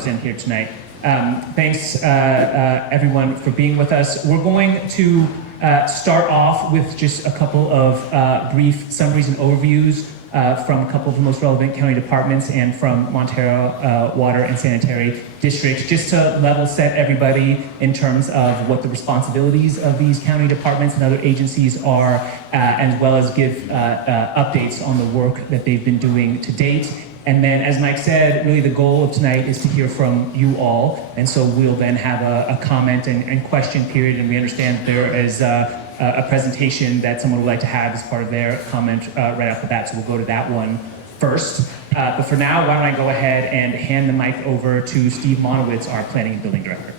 present here tonight. Thanks everyone for being with us. We're going to start off with just a couple of brief summaries and overviews from a couple of the most relevant county departments and from Montero Water and Sanitary District, just to level set everybody in terms of what the responsibilities of these county departments and other agencies are, as well as give updates on the work that they've been doing to date. And then, as Mike said, really the goal of tonight is to hear from you all. And so we'll then have a comment and question period. And we understand there is a presentation that someone would like to have as part of their comment right off the bat. So we'll go to that one first. But for now, why don't I go ahead and hand the mic over to Steve Monowitz, our Planning and Building Director.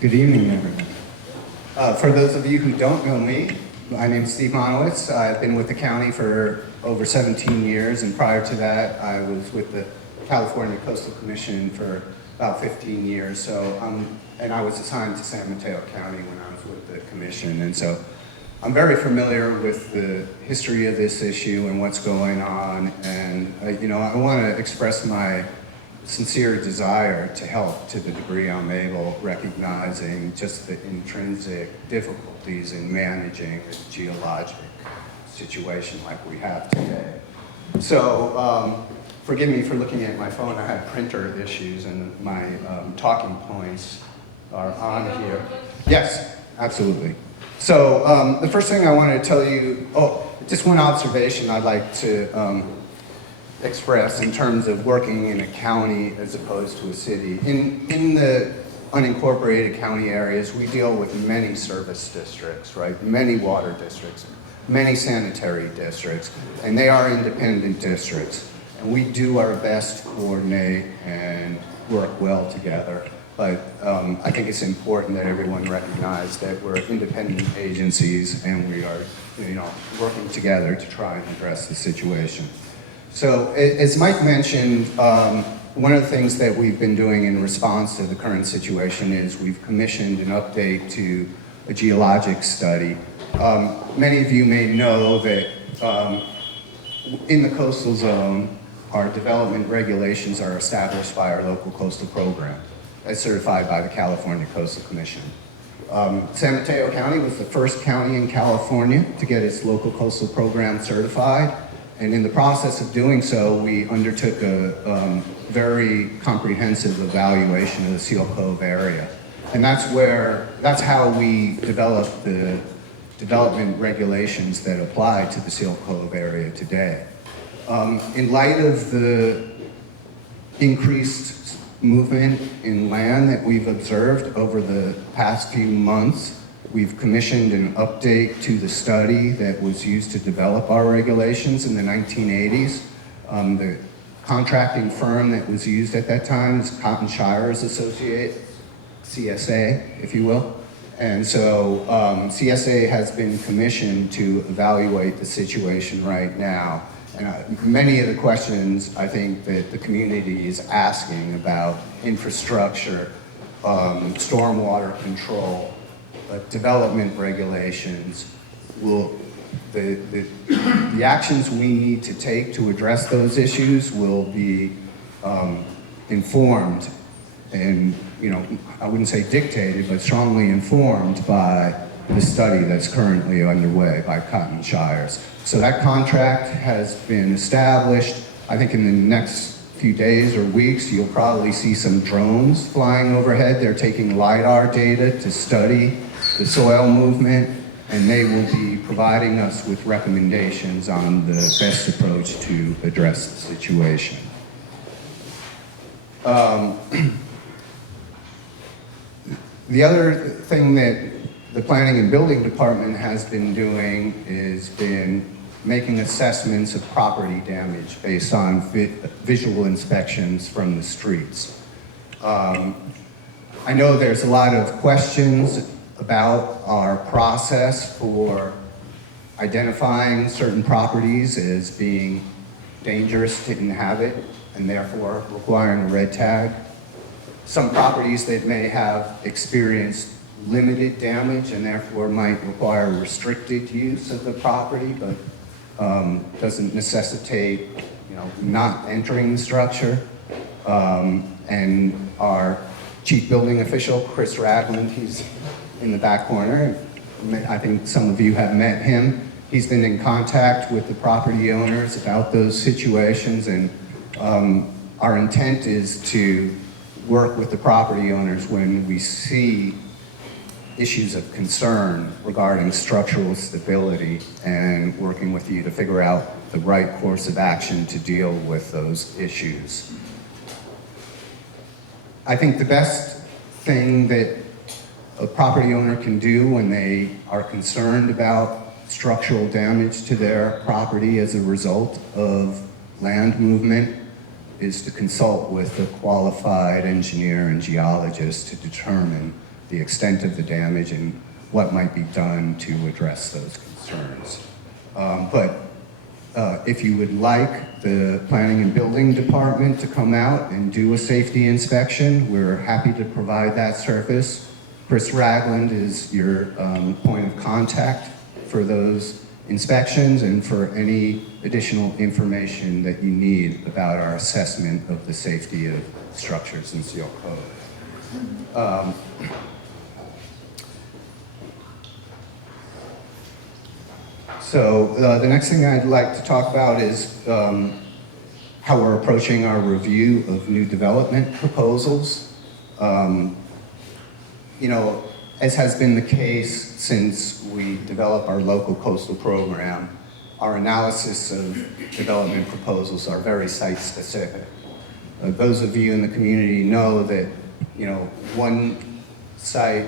Good evening, everyone. For those of you who don't know me, my name is Steve Monowitz. I've been with the county for over 17 years, and prior to that, I was with the California Coastal Commission for about 15 years. So, and I was assigned to San Mateo County when I was with the commission, and so I'm very familiar with the history of this issue and what's going on. And I want to express my sincere desire to help to the degree I'm able, recognizing just the intrinsic difficulties in managing a geologic situation like we have today. So forgive me for looking at my phone. I had printer issues and my talking points are on here. Yes, absolutely. So the first thing I wanted to tell you, just one observation I'd like to express in terms of working in a county as opposed to a city. In the unincorporated county areas, we deal with many service districts, right? Many water districts, many sanitary districts, and they are independent districts. And we do our best to coordinate and work well together. But I think it's important that everyone recognize that we're independent agencies and we are, working together to try and address the situation. So, as Mike mentioned, one of the things that we've been doing in response to the current situation is we've commissioned an update to a geologic study. Many of you may know that in the coastal zone, our development regulations are established by our local coastal program, as certified by the California Coastal Commission. San Mateo County was the first county in California to get its local coastal program certified. And in the process of doing so, we undertook a very comprehensive evaluation of the Seal Cove area. And that's how we developed the development regulations that apply to the Seal Cove area today. In light of the increased movement in land that we've observed over the past few months, we've commissioned an update to the study that was used to develop our regulations in the 1980s. The contracting firm that was used at that time is Cotton Shires Associate, CSA, if you will. And so CSA has been commissioned to evaluate the situation right now. And many of the questions I think that the community is asking about infrastructure, stormwater control, development regulations, the actions we need to take to address those issues will be informed and, I wouldn't say dictated, but strongly informed by the study that's currently underway by Cotton Shires. So that contract has been established. I think in the next few days or weeks, you'll probably see some drones flying overhead. They're taking LiDAR data to study the soil movement, and they will be providing us with recommendations on the best approach to address the situation. The other thing that the Planning and Building Department has been doing is been making assessments of property damage based on visual inspections from the streets. I know there's a lot of questions about our process for identifying certain properties as being dangerous to inhabit and therefore requiring a red tag. Some properties that may have experienced limited damage and therefore might require restricted use of the property, but doesn't necessitate not entering the structure. And our chief building official, Chris Ragland, he's in the back corner. I think some of you have met him. He's been in contact with the property owners about those situations, and our intent is to work with the property owners when we see issues of concern regarding structural stability, and working with you to figure out the right course of action to deal with those issues. I think the best thing that a property owner can do when they are concerned about structural damage to their property as a result of land movement is to consult with a qualified engineer and geologist to determine the extent of the damage and what might be done to address those concerns. If you would like the Planning and Building Department to come out and do a safety inspection, we're happy to provide that service. Chris Ragland is your point of contact for those inspections and for any additional information that you need about our assessment of the safety of structures in Seal Cove. So the next thing I'd like to talk about is how we're approaching our review of new development proposals. As has been the case since we developed our local coastal program, our analysis of development proposals are very site-specific. Those of you in the community know that, one site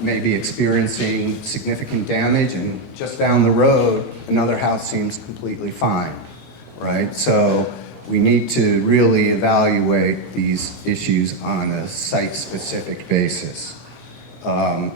may be experiencing significant damage, and just down the road, another house seems completely fine, right? So we need to really evaluate these issues on a site-specific basis. But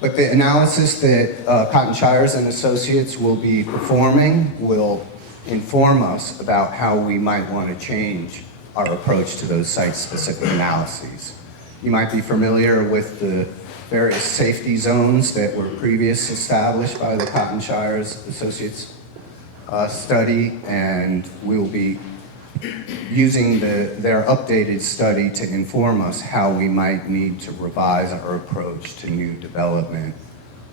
the analysis that Cotton Shires and Associates will be performing will inform us about how we might want to change our approach to those site-specific analyses. You might be familiar with the various safety zones that were previously established by the Cotton Shires Associates study, and we will be using their updated study to inform us how we might need to revise our approach to new development.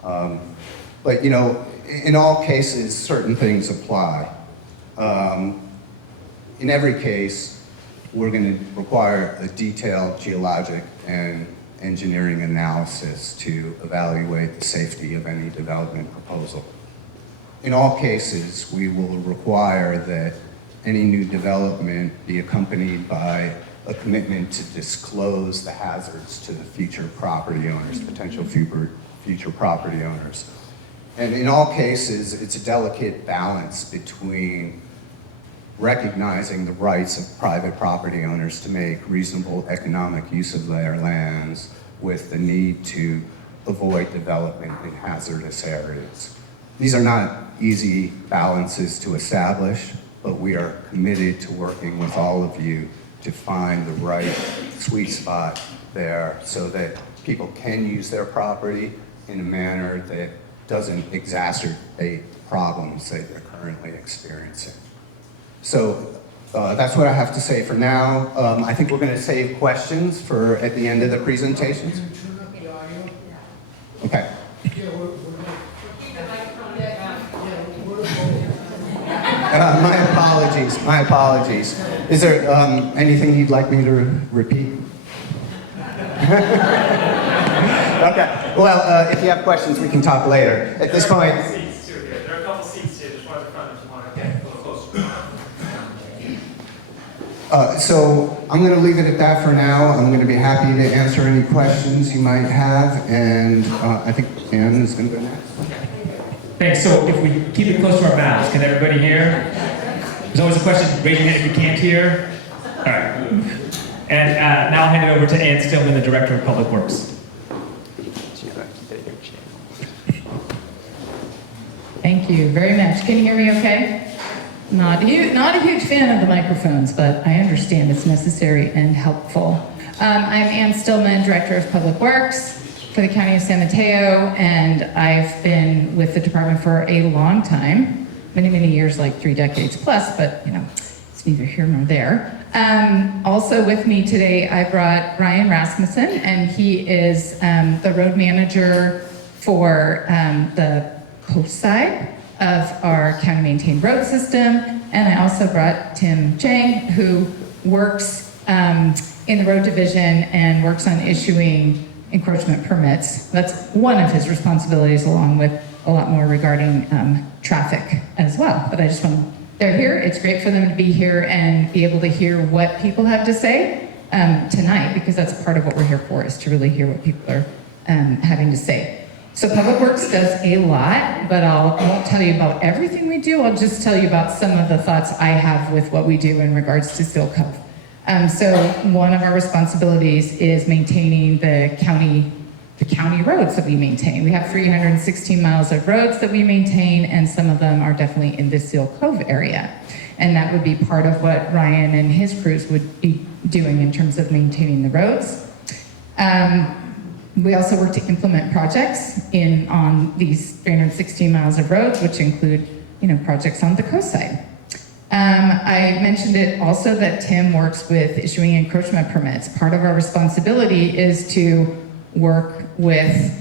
But in all cases, certain things apply. In every case, we're going to require a detailed geologic and engineering analysis to evaluate the safety of any development proposal. In all cases, we will require that any new development be accompanied by a commitment to disclose the hazards to the future property owners, potential future property owners. And in all cases, it's a delicate balance between recognizing the rights of private property owners to make reasonable economic use of their lands with the need to avoid development in hazardous areas. These are not easy balances to establish, but we are committed to working with all of you to find the right sweet spot there so that people can use their property in a manner that doesn't exacerbate problems that they're currently experiencing. So that's what I have to say for now. I think we're going to save questions for at the end of the presentations. Okay. My apologies. Is there anything you'd like me to repeat? Okay. Well, if you have questions, we can talk later. At this point. There are a couple seats here, just right in front if you want to get a little closer. So I'm going to leave it at that for now. I'm going to be happy to answer any questions you might have, and I think Ann is going to go next. Thanks. So if we keep it close to our mouths, can everybody hear? There's always a question. Raise your hand if you can't hear. All right. And now I'll hand it over to Ann Stillman, the Director of Public Works. Thank you very much. Can you hear me okay? Not a huge fan of the microphones, but I understand it's necessary and helpful. I'm Ann Stillman, Director of Public Works. For for the County of San Mateo, and I've been with the department for a long time, many, many years, like 3 decades plus, but you know, it's neither here nor there. Also with me today, I brought Ryan Rasmussen, and he is the road manager for the coast side of our county maintained road system. And I also brought Tim Chang, who works in the road division and works on issuing encroachment permits. That's one of his responsibilities, along with a lot more regarding traffic as well. But I just want they're here. It's great for them to be here and be able to hear what people have to say tonight, because that's part of what we're here for, is to really hear what people are having to say. So Public Works does a lot, but I won't tell you about everything we do. I'll just tell you about some of the thoughts I have with what we do in regards to Seal Cove. So one of our responsibilities is maintaining the county roads that we maintain. We have 316 miles of roads that we maintain, and some of them are definitely in the Seal Cove area. And that would be part of what Ryan and his crews would be doing in terms of maintaining the roads. We also work to implement projects on these 316 miles of roads, which include, projects on the coast side. I mentioned it also that Tim works with issuing encroachment permits. Part of our responsibility is to work with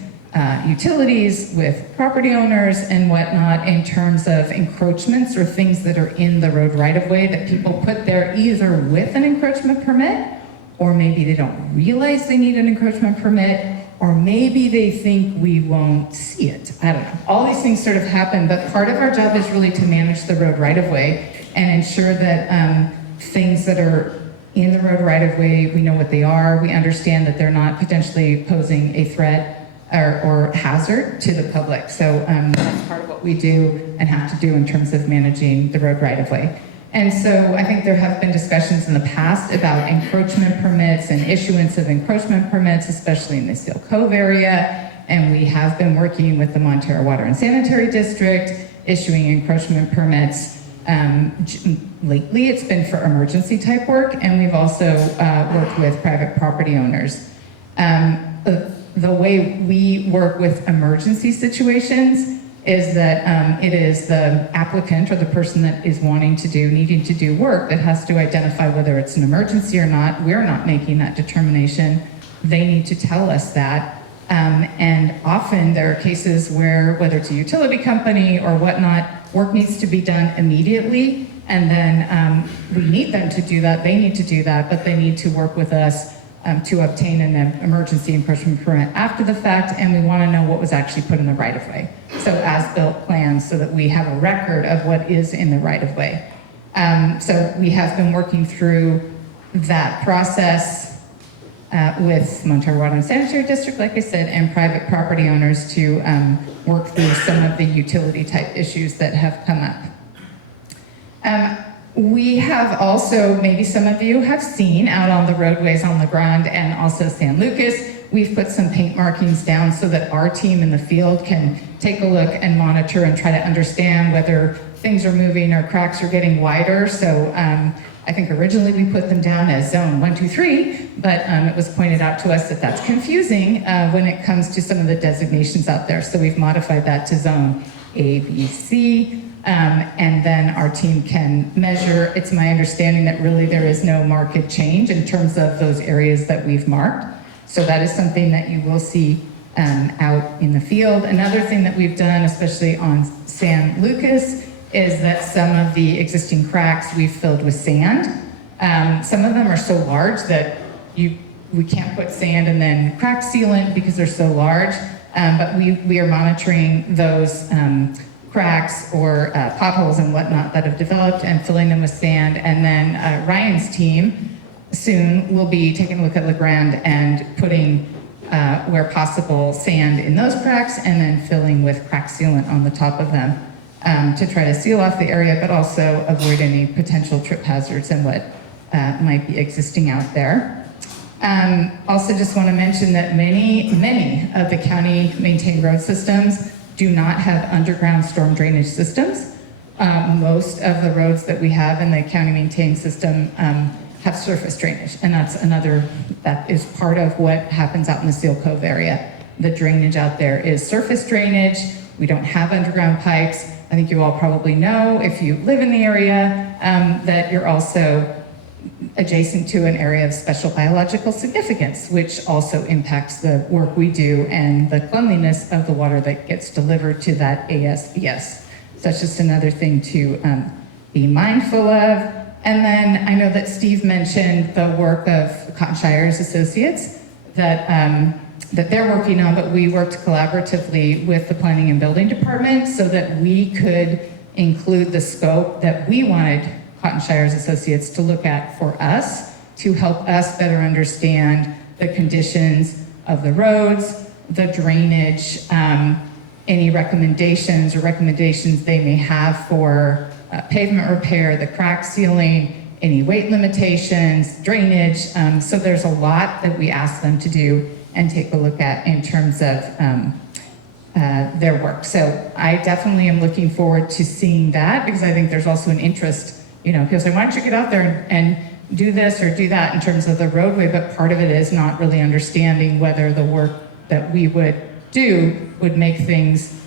utilities, with property owners and whatnot in terms of encroachments or things that are in the road right-of-way that people put there either with an encroachment permit, or maybe they don't realize they need an encroachment permit, or maybe they think we won't see it. I don't know. All these things sort of happen, but part of our job is really to manage the road right-of-way and ensure that things that are in the road right-of-way, we know what they are. We understand that they're not potentially posing a threat or hazard to the public. So that's part of what we do and have to do in terms of managing the road right-of-way. And so I think there have been discussions in the past about encroachment permits and issuance of encroachment permits, especially in the Seal Cove area. And we have been working with the Montero Water and Sanitary District, issuing encroachment permits. Lately, it's been for emergency type work, and we've also worked with private property owners. The way we work with emergency situations is that it is the applicant or the person that is needing to do work that has to identify whether it's an emergency or not. We're not making that determination. They need to tell us that. And often there are cases where, whether it's a utility company or whatnot, work needs to be done immediately. And then we need them to do that. They need to do that, but they need to work with us to obtain an emergency encroachment permit after the fact, and we want to know what was actually put in the right-of-way. So as-built plans, so that we have a record of what is in the right-of-way. So we have been working through that process with Montero Water and Sanitary District, like I said, and private property owners to work through some of the utility-type issues that have come up. We have also, maybe some of you have seen out on the roadways on the ground and also San Lucas, we've put some paint markings down so that our team in the field can take a look and monitor and try to understand whether things are moving or cracks are getting wider. So I think originally we put them down as zone 1, 2, 3, but it was pointed out to us that that's confusing when it comes to some of the designations out there. So we've modified that to zone A, B, C. And then our team can measure. It's my understanding that really there is no market change in terms of those areas that we've marked. So that is something that you will see out in the field. Another thing that we've done, especially on San Lucas, is that some of the existing cracks we've filled with sand. Some of them are so large that we can't put sand and then crack sealant because they're so large. But we are monitoring those cracks or potholes and whatnot that have developed and filling them with sand. And then Ryan's team soon will be taking a look at LeGrand and putting, where possible, sand in those cracks and then filling with crack sealant on the top of them to try to seal off the area, but also avoid any potential trip hazards and what might be existing out there. Also just want to mention that many of the county maintained road systems do not have underground storm drainage systems. Most of the roads that we have in the county maintained system have surface drainage, and that is part of what happens out in the Seal Cove area. the drainage out there is surface drainage. We don't have underground pipes. I think you all probably know, if you live in the area, that you're also adjacent to an area of special biological significance, which also impacts the work we do and the cleanliness of the water that gets delivered to that ASBS. So that's just another thing to be mindful of. And then I know that Steve mentioned the work of Cotton Shires Associates that they're working on, but we worked collaboratively with the Planning and Building Department so that we could include the scope that we wanted Cotton Shires Associates to look at for us to help us better understand the conditions of the roads, the drainage, any recommendations they may have for pavement repair, the crack sealing, any weight limitations, drainage. So there's a lot that we ask them to do and take a look at in terms of their work. So I definitely am looking forward to seeing that, because I think there's also an interest, people say, why don't you get out there and do this or do that in terms of the roadway, but part of it is not really understanding whether the work that we would do would make things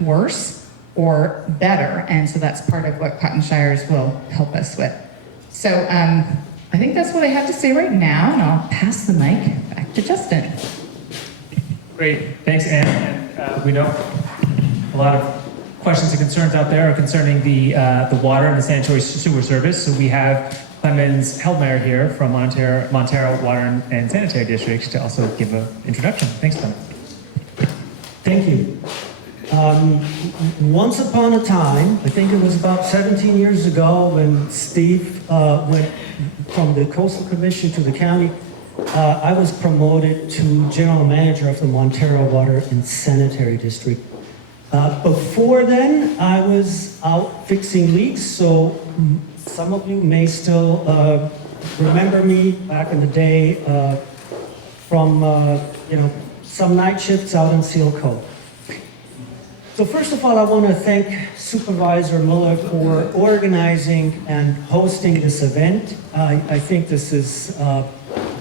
worse or better. And so that's part of what Cotton Shires will help us with. So I think that's what I have to say right now, and I'll pass the mic back to Justin. Great, thanks, Anne. And we know a lot of questions and concerns out there are concerning the water and the sanitary sewer service. So we have Clemens Heldmeyer here from Montero Water and Sanitary District to also give an introduction. Thanks, Clemens. Thank you. Once upon a time, I think it was about 17 years ago, when Steve went from the Coastal Commission to the county, I was promoted to general manager of the Montero Water and Sanitary District. Before then, I was out fixing leaks, so some of you may still remember me back in the day from some night shifts out in Seal Cove. So first of all, I want to thank Supervisor Muller for organizing and hosting this event. I think this is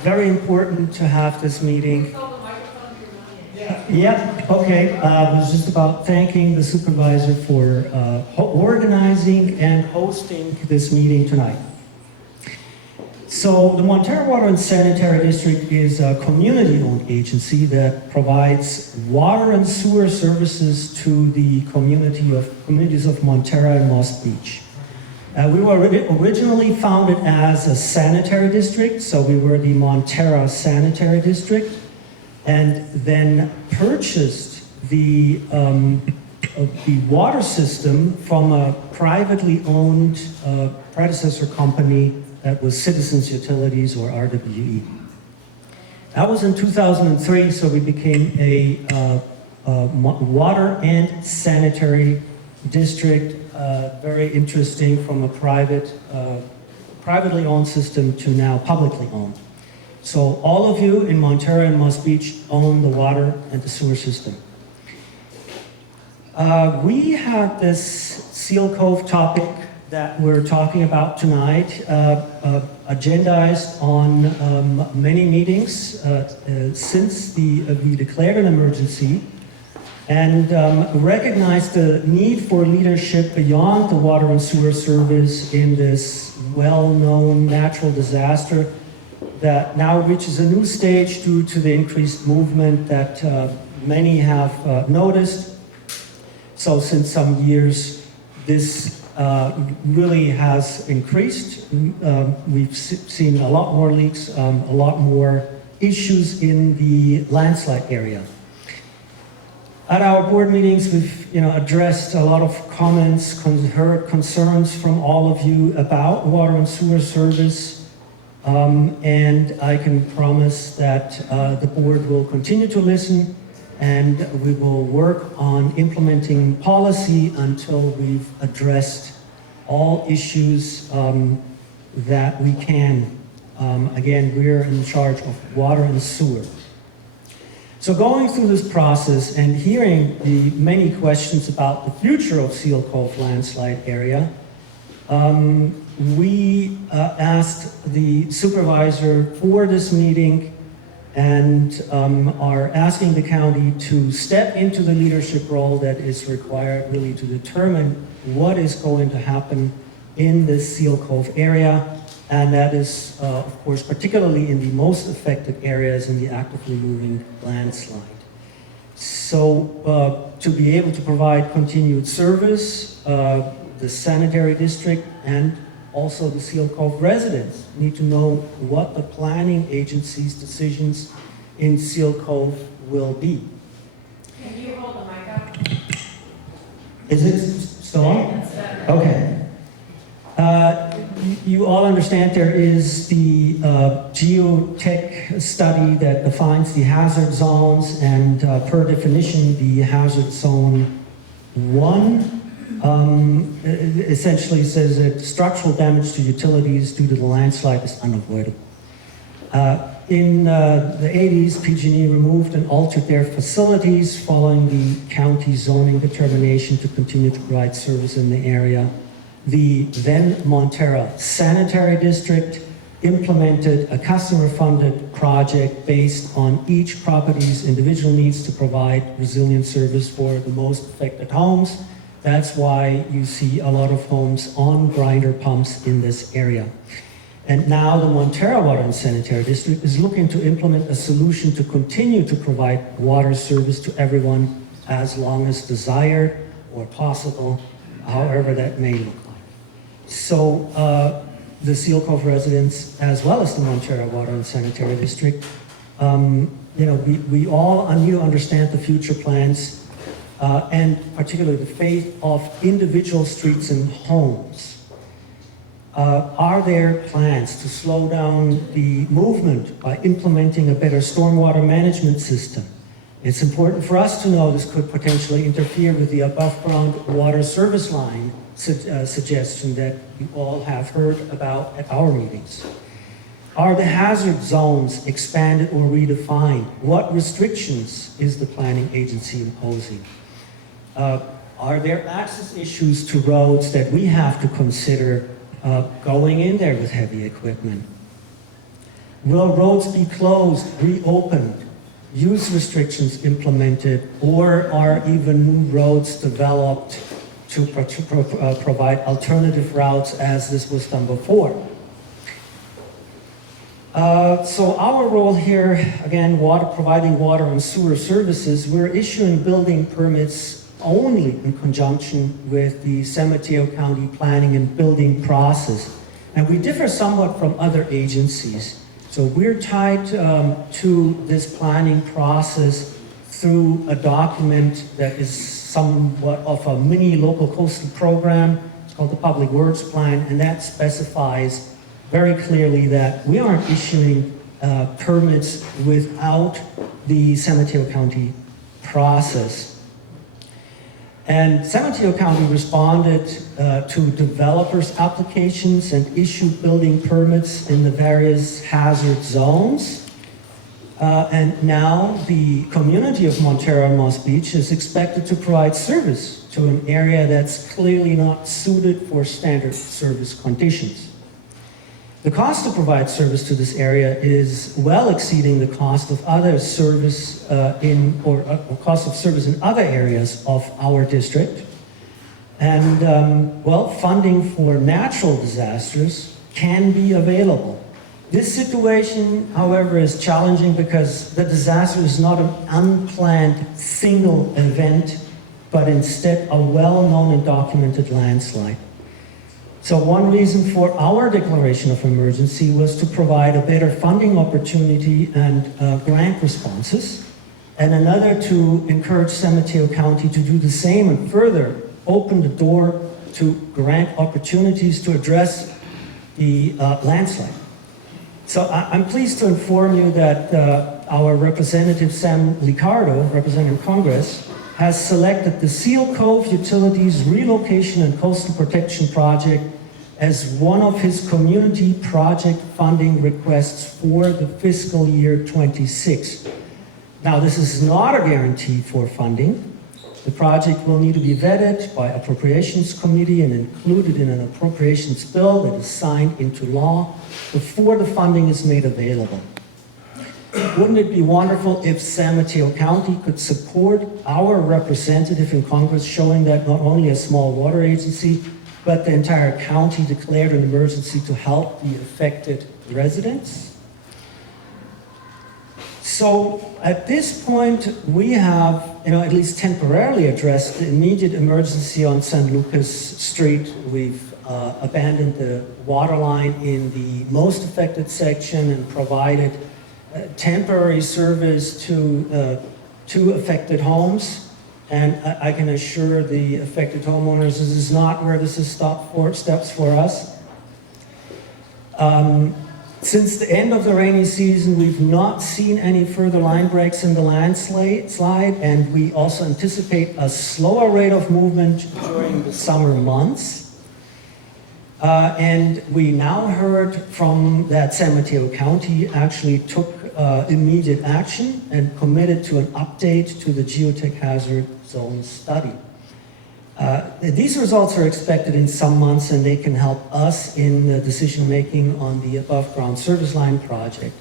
very important to have this meeting. Yeah, okay. I was just about thanking the supervisor for organizing and hosting this meeting tonight. So the Montero Water and Sanitary District is a community-owned agency that provides water and sewer services to the communities of Montero and Moss Beach. We were originally founded as a sanitary district, so we were the Montero Sanitary District, and then purchased the water system from a privately owned predecessor company that was Citizens Utilities, or RWE. That was in 2003, so we became a water and sanitary district. Very interesting, from a privately owned system to now publicly owned. So all of you in Montero and Moss Beach own the water and the sewer system. We have this Seal Cove topic that we're talking about tonight, agendized on many meetings since we declared an emergency, and recognized the need for leadership beyond the water and sewer service in this well-known natural disaster that now reaches a new stage due to the increased movement that many have noticed. So since some years, this really has increased. We've seen a lot more leaks, a lot more issues in the landslide area. At our board meetings, we've addressed a lot of comments, heard concerns from all of you about water and sewer service, and I can promise that the board will continue to listen, and we will work on implementing policy until we've addressed all issues that we can. Again, we're in charge of water and sewer. So going through this process and hearing the many questions about the future of Seal Cove landslide area, we asked the supervisor for this meeting and are asking the county to step into the leadership role that is required really to determine what is going to happen in this Seal Cove area. And that is, of course, particularly in the most affected areas in the actively moving landslide. So to be able to provide continued service, the sanitary district and also the Seal Cove residents need to know what the planning agency's decisions in Seal Cove will be. Can you hold the mic up? Is it still on? That's better. Okay. You all understand there is the geotech study that defines the hazard zones, and per definition, the hazard zone 1 essentially says that structural damage to utilities due to the landslide is unavoidable. In the 80s, PG&E removed and altered their facilities following the county zoning determination to continue to provide service in the area. The then Montera Sanitary District implemented a customer-funded project based on each property's individual needs to provide resilient service for the most affected homes. That's why you see a lot of homes on grinder pumps in this area. And now the Montera Water and Sanitary District is looking to implement a solution to continue to provide water service to everyone as long as desired or possible, however that may look like. So the Seal Cove residents, as well as the Montera Water and Sanitary District, we all need to understand the future plans and particularly the fate of individual streets and homes. Are there plans to slow down the movement by implementing a better stormwater management system? It's important for us to know this could potentially interfere with the above-ground water service line suggestion that you all have heard about at our meetings. Are the hazard zones expanded or redefined? What restrictions is the planning agency imposing? Are there access issues to roads that we have to consider going in there with heavy equipment? Will roads be closed, reopened, use restrictions implemented, or are even new roads developed to provide alternative routes as this was done before? So our role here, again, providing water and sewer services, we're issuing building permits only in conjunction with the San Mateo County planning and building process. And we differ somewhat from other agencies. So we're tied to this planning process through a document that is somewhat of a mini local coastal program. It's called the Public Works Plan, and that specifies very clearly that we aren't issuing permits without the San Mateo County process. And San Mateo County responded to developers' applications and issued building permits in the various hazard zones. And now the community of Montera and Moss Beach is expected to provide service to an area that's clearly not suited for standard service conditions. The cost to provide service to this area is well exceeding the cost of other service cost of service in other areas of our district. And funding for natural disasters can be available. This situation, however, is challenging because the disaster is not an unplanned single event, but instead a well-known and documented landslide. So one reason for our declaration of emergency was to provide a better funding opportunity and grant responses, and another to encourage San Mateo County to do the same and further open the door to grant opportunities to address the landslide. So I'm pleased to inform you that our representative Sam Liccardo, representing Congress, has selected the Seal Cove Utilities Relocation and Coastal Protection Project as one of his community project funding requests for the fiscal year 26. Now, this is not a guarantee for funding. The project will need to be vetted by Appropriations Committee and included in an appropriations bill that is signed into law before the funding is made available. wouldn't it be wonderful if San Mateo County could support our representative in Congress, showing that not only a small water agency, but the entire county declared an emergency to help the affected residents? So at this point, we have, at least temporarily addressed the immediate emergency on San Lucas Street. We've abandoned the water line in the most affected section and provided temporary service to affected homes. And I can assure the affected homeowners this is not where this is steps for us. Since the end of the rainy season, we've not seen any further line breaks in the landslide, and we also anticipate a slower rate of movement during the summer months. And we now heard from that San Mateo County actually took immediate action and committed to an update to the geotech hazard zone study. These results are expected in some months, and they can help us in the decision-making on the above-ground service line project.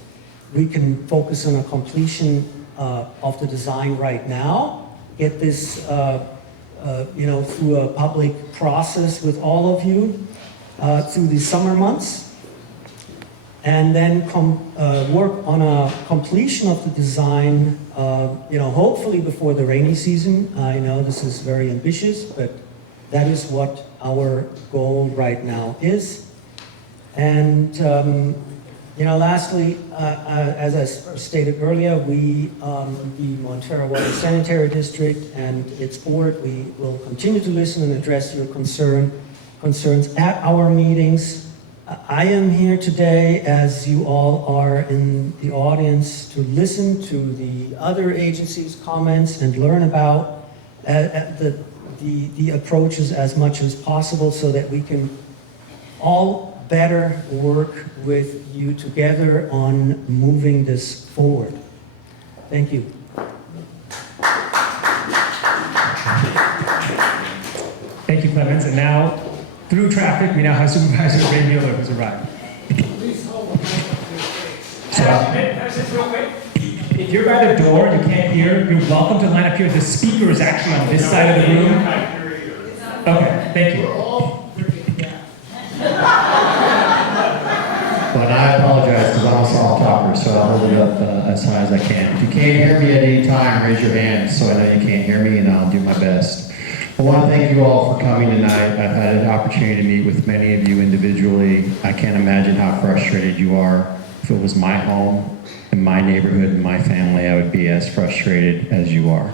We can focus on a completion of the design right now, get this through a public process with all of you through the summer months, and then work on a completion of the design, hopefully before the rainy season. I know this is very ambitious, but that is what our goal right now is. And, lastly, as I stated earlier, we, the Montero Water Sanitary District and its board, we will continue to listen and address your concerns at our meetings. I am here today, as you all are in the audience, to listen to the other agencies' comments and learn about the approaches as much as possible so that we can all better work with you together on moving this forward. Thank you. Thank you, Clemens. And now, through traffic, we now have Supervisor Ray Mueller who's arrived. So, if you're by the door and you can't hear, you're welcome to line up here. The speaker is actually on this side of the room. Okay, thank you. But I apologize because I'm a soft talker, so I'll hold it up as high as I can. If you can't hear me at any time, raise your hand so I know you can't hear me, and I'll do my best. I want to thank you all for coming tonight. I've had an opportunity to meet with many of you individually. I can't imagine how frustrated you are. If it was my home and my neighborhood and my family, I would be as frustrated as you are.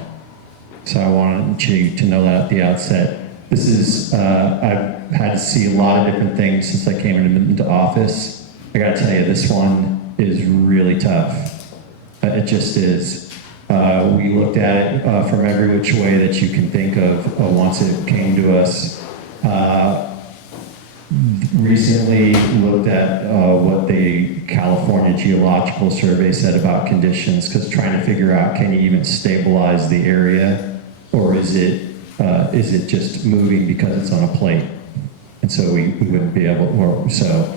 So I wanted you to know that at the outset. This is, I've had to see a lot of different things since I came into office. I gotta tell you, this one is really tough. It just is. We looked at it from every which way that you can think of once it came to us. Recently looked at what the California Geological Survey said about conditions, because trying to figure out, can you even stabilize the area, or is it just moving because it's on a plate? And so we wouldn't be able to, so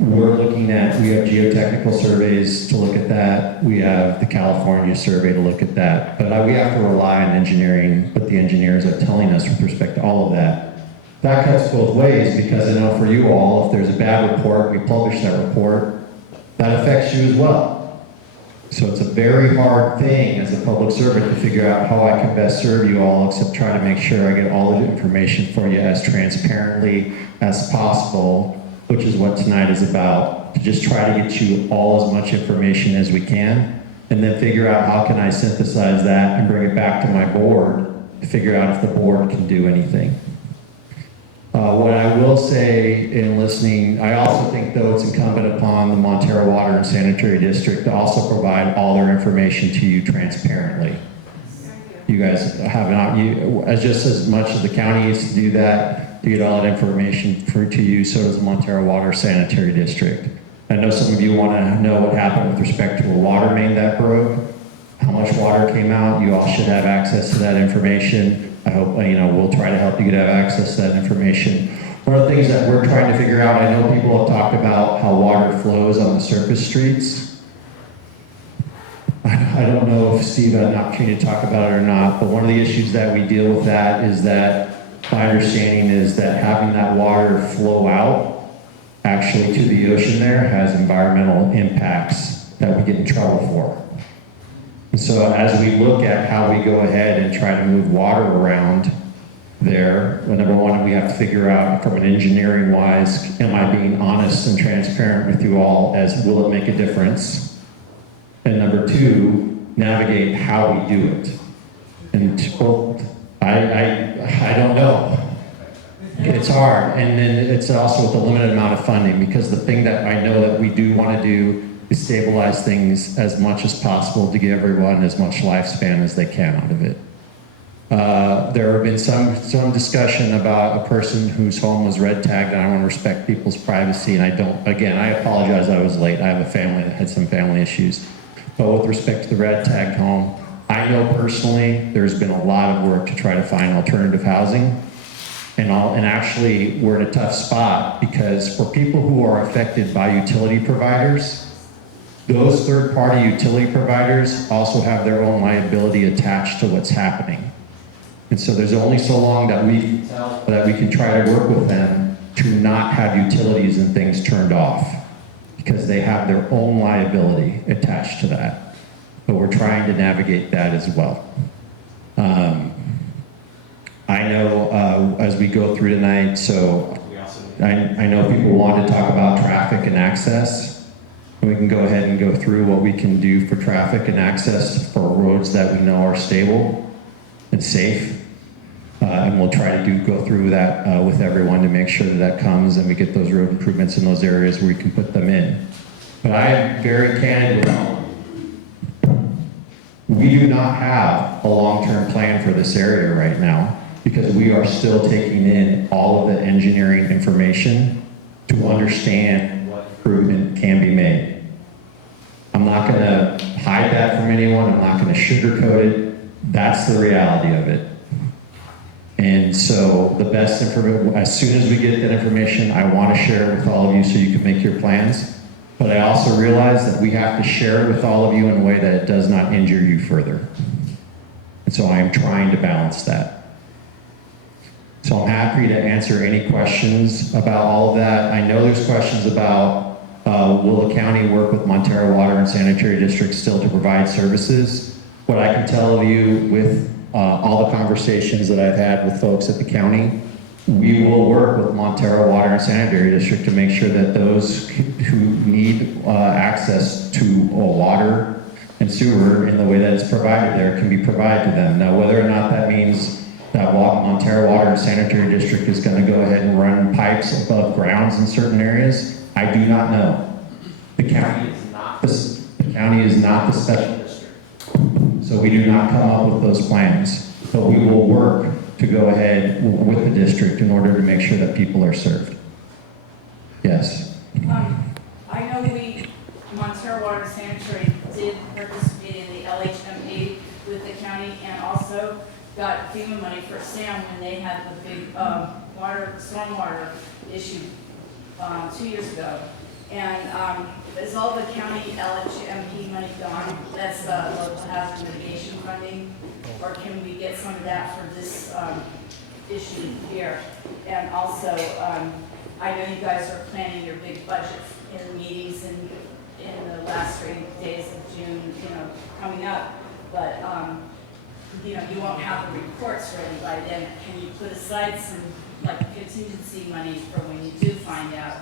we're looking at, we have geotechnical surveys to look at that. We have the California survey to look at that. But we have to rely on engineering, what the engineers are telling us with respect to all of that. That cuts both ways, because I know for you all, if there's a bad report, we publish that report, that affects you as well. So it's a very hard thing as a public servant to figure out how I can best serve you all, except try to make sure I get all the information for you as transparently as possible, which is what tonight is about, to just try to get you all as much information as we can, and then figure out how can I synthesize that and bring it back to my board to figure out if the board can do anything. What I will say in listening, I also think though it's incumbent upon the Montero Water and Sanitary District to also provide all their information to you transparently. You guys have just as much as the county used to do that, to get all that information to you, so does the Montero Water Sanitary District. I know some of you want to know what happened with respect to a water main that broke, how much water came out. You all should have access to that information. I hope, we'll try to help you have access to that information. One of the things that we're trying to figure out, I know people have talked about how water flows on the surface streets. I don't know if Steve had an opportunity to talk about it or not, but one of the issues that we deal with that is that my understanding is that having that water flow out actually to the ocean there has environmental impacts that we get in trouble for. And so as we look at how we go ahead and try to move water around there, well, number one, we have to figure out from an engineering wise, am I being honest and transparent with you all as will it make a difference? And number two, navigate how we do it. And well, I don't know. It's hard, and then it's also with a limited amount of funding, because the thing that I know that we do want to do is stabilize things as much as possible to give everyone as much lifespan as they can out of it. There have been some discussion about a person whose home was red tagged, and I want to respect people's privacy, and I apologize I was late. I have a family that had some family issues. But with respect to the red tagged home, I know personally there's been a lot of work to try to find alternative housing. And actually, we're in a tough spot because for people who are affected by utility providers, those third-party utility providers also have their own liability attached to what's happening. And so there's only so long that we can try to work with them to not have utilities and things turned off, because they have their own liability attached to that. But we're trying to navigate that as well. I know as we go through tonight, so I know people want to talk about traffic and access. We can go ahead and go through what we can do for traffic and access for roads that we know are stable and safe. And we'll try to go through that with everyone to make sure that that comes and we get those road improvements in those areas where we can put them in. But I am very candid with all. We do not have a long-term plan for this area right now, because we are still taking in all of the engineering information to understand what improvement can be made. I'm not going to hide that from anyone. I'm not going to sugarcoat it. That's the reality of it. And so the best information, as soon as we get that information, I want to share it with all of you so you can make your plans. But I also realize that we have to share it with all of you in a way that it does not injure you further. And so I am trying to balance that. So I'm happy to answer any questions about all of that. I know there's questions about will the county work with Montero Water and Sanitary District still to provide services? What I can tell you with all the conversations that I've had with folks at the county, we will work with Montero Water and Sanitary District to make sure that those who need access to water and sewer in the way that it's provided there can be provided to them. Now, whether or not that means that Montero Water and Sanitary District is going to go ahead and run pipes above grounds in certain areas, I do not know. The county is not the special district. So we do not come up with those plans, but we will work to go ahead with the district in order to make sure that people are served. Yes. I know Montero Water Sanitary did participate in the LHMA with the county, and also got FEMA money for SAM when they had the big stormwater issue 2 years ago. And is all the county LHMP money gone? That's local hazard mitigation funding, or can we get some of that for this issue here? And also, I know you guys are planning your big budget in meetings in the last 3 days of June, coming up, but you won't have the reports ready by then. Can you put aside some contingency money for when you do find out?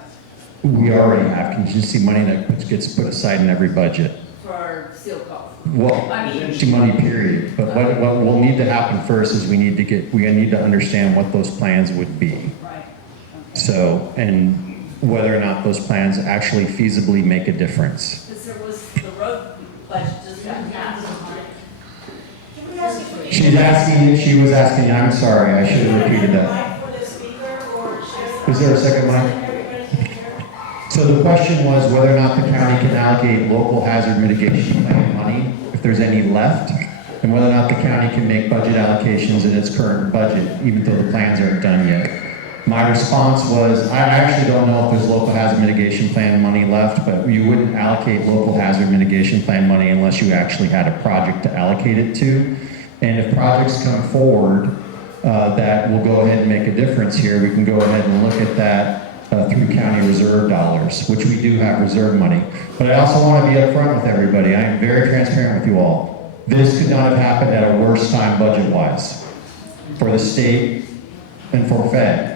We already have contingency money that gets put aside in every budget. For Seal Cove? Well, contingency money, period. But what will need to happen first is we need to understand what those plans would be. Right. Okay. So, and whether or not those plans actually feasibly make a difference. Because there was the road budget just got passed. She was asking, I'm sorry, I should have repeated that. Is there a second mic? So the question was whether or not the county can allocate local hazard mitigation plan money, if there's any left, and whether or not the county can make budget allocations in its current budget, even though the plans aren't done yet. My my response was, I actually don't know if there's local hazard mitigation plan money left, but you wouldn't allocate local hazard mitigation plan money unless you actually had a project to allocate it to. And if projects come forward that will go ahead and make a difference here, we can go ahead and look at that through county reserve dollars, which we do have reserve money. But I also want to be upfront with everybody. I am very transparent with you all. This could not have happened at a worse time budget-wise for the state and for Fed.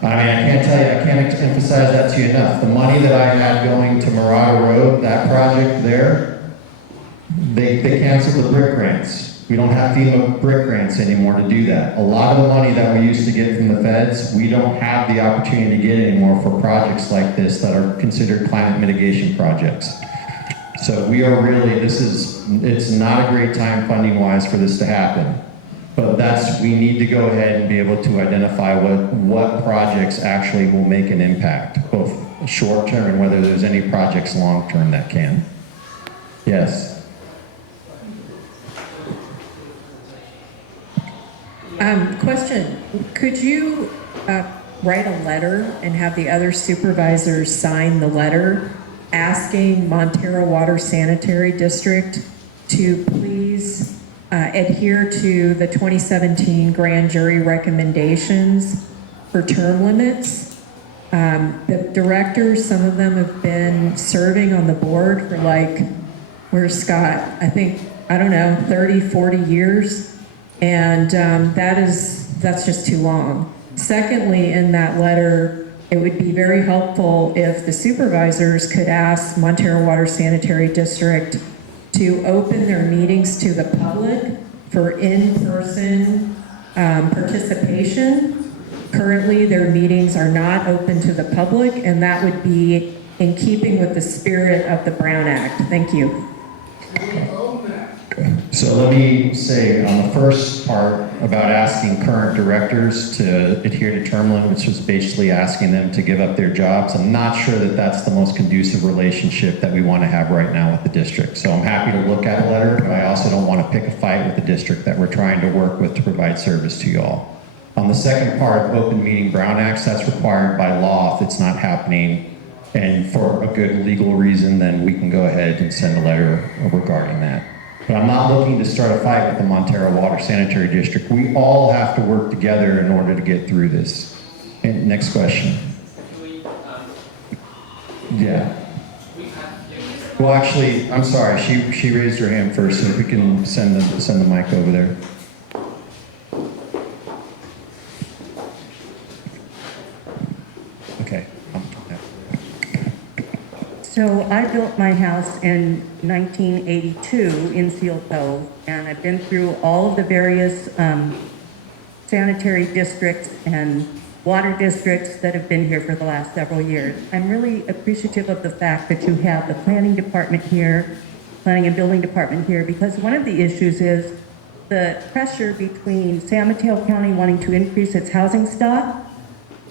I mean, I can't tell you, I can't emphasize that to you enough. The money that I had going to Murata Road, that project there, they canceled the brick grants. We don't have FEMA brick grants anymore to do that. A lot of the money that we used to get from the feds, we don't have the opportunity to get anymore for projects like this that are considered climate mitigation projects. So we are really, it's not a great time funding wise for this to happen. But we need to go ahead and be able to identify what projects actually will make an impact, both short term and whether there's any projects long term that can. Yes. Question, could you write a letter and have the other supervisors sign the letter asking Montero Water Sanitary District to please adhere to the 2017 grand jury recommendations for term limits? The directors, some of them have been serving on the board for where's Scott? I think, I don't know, 30, 40 years. And that's just too long. Secondly, in that letter, it would be very helpful if the supervisors could ask Montero Water Sanitary District to open their meetings to the public for in-person participation. Currently, their meetings are not open to the public, and that would be in keeping with the spirit of the Brown Act. Thank you. So let me say on the first part about asking current directors to adhere to term limits, which is basically asking them to give up their jobs. I'm not sure that that's the most conducive relationship that we want to have right now with the district. So I'm happy to look at a letter, but I also don't want to pick a fight with the district that we're trying to work with to provide service to y'all. On the second part, open meeting Brown Acts, that's required by law if it's not happening. And for a good legal reason, then we can go ahead and send a letter regarding that. But I'm not looking to start a fight with the Montero Water Sanitary District. We all have to work together in order to get through this. And next question. Yeah. Well, actually, I'm sorry. She raised her hand first, so if we can send the mic over there. Okay. So I built my house in 1982 in Seal Cove, and I've been through all of the various sanitary districts and water districts that have been here for the last several years. I'm really appreciative of the fact that you have the planning department here, planning and building department here, because one of the issues is the pressure between San Mateo County wanting to increase its housing stock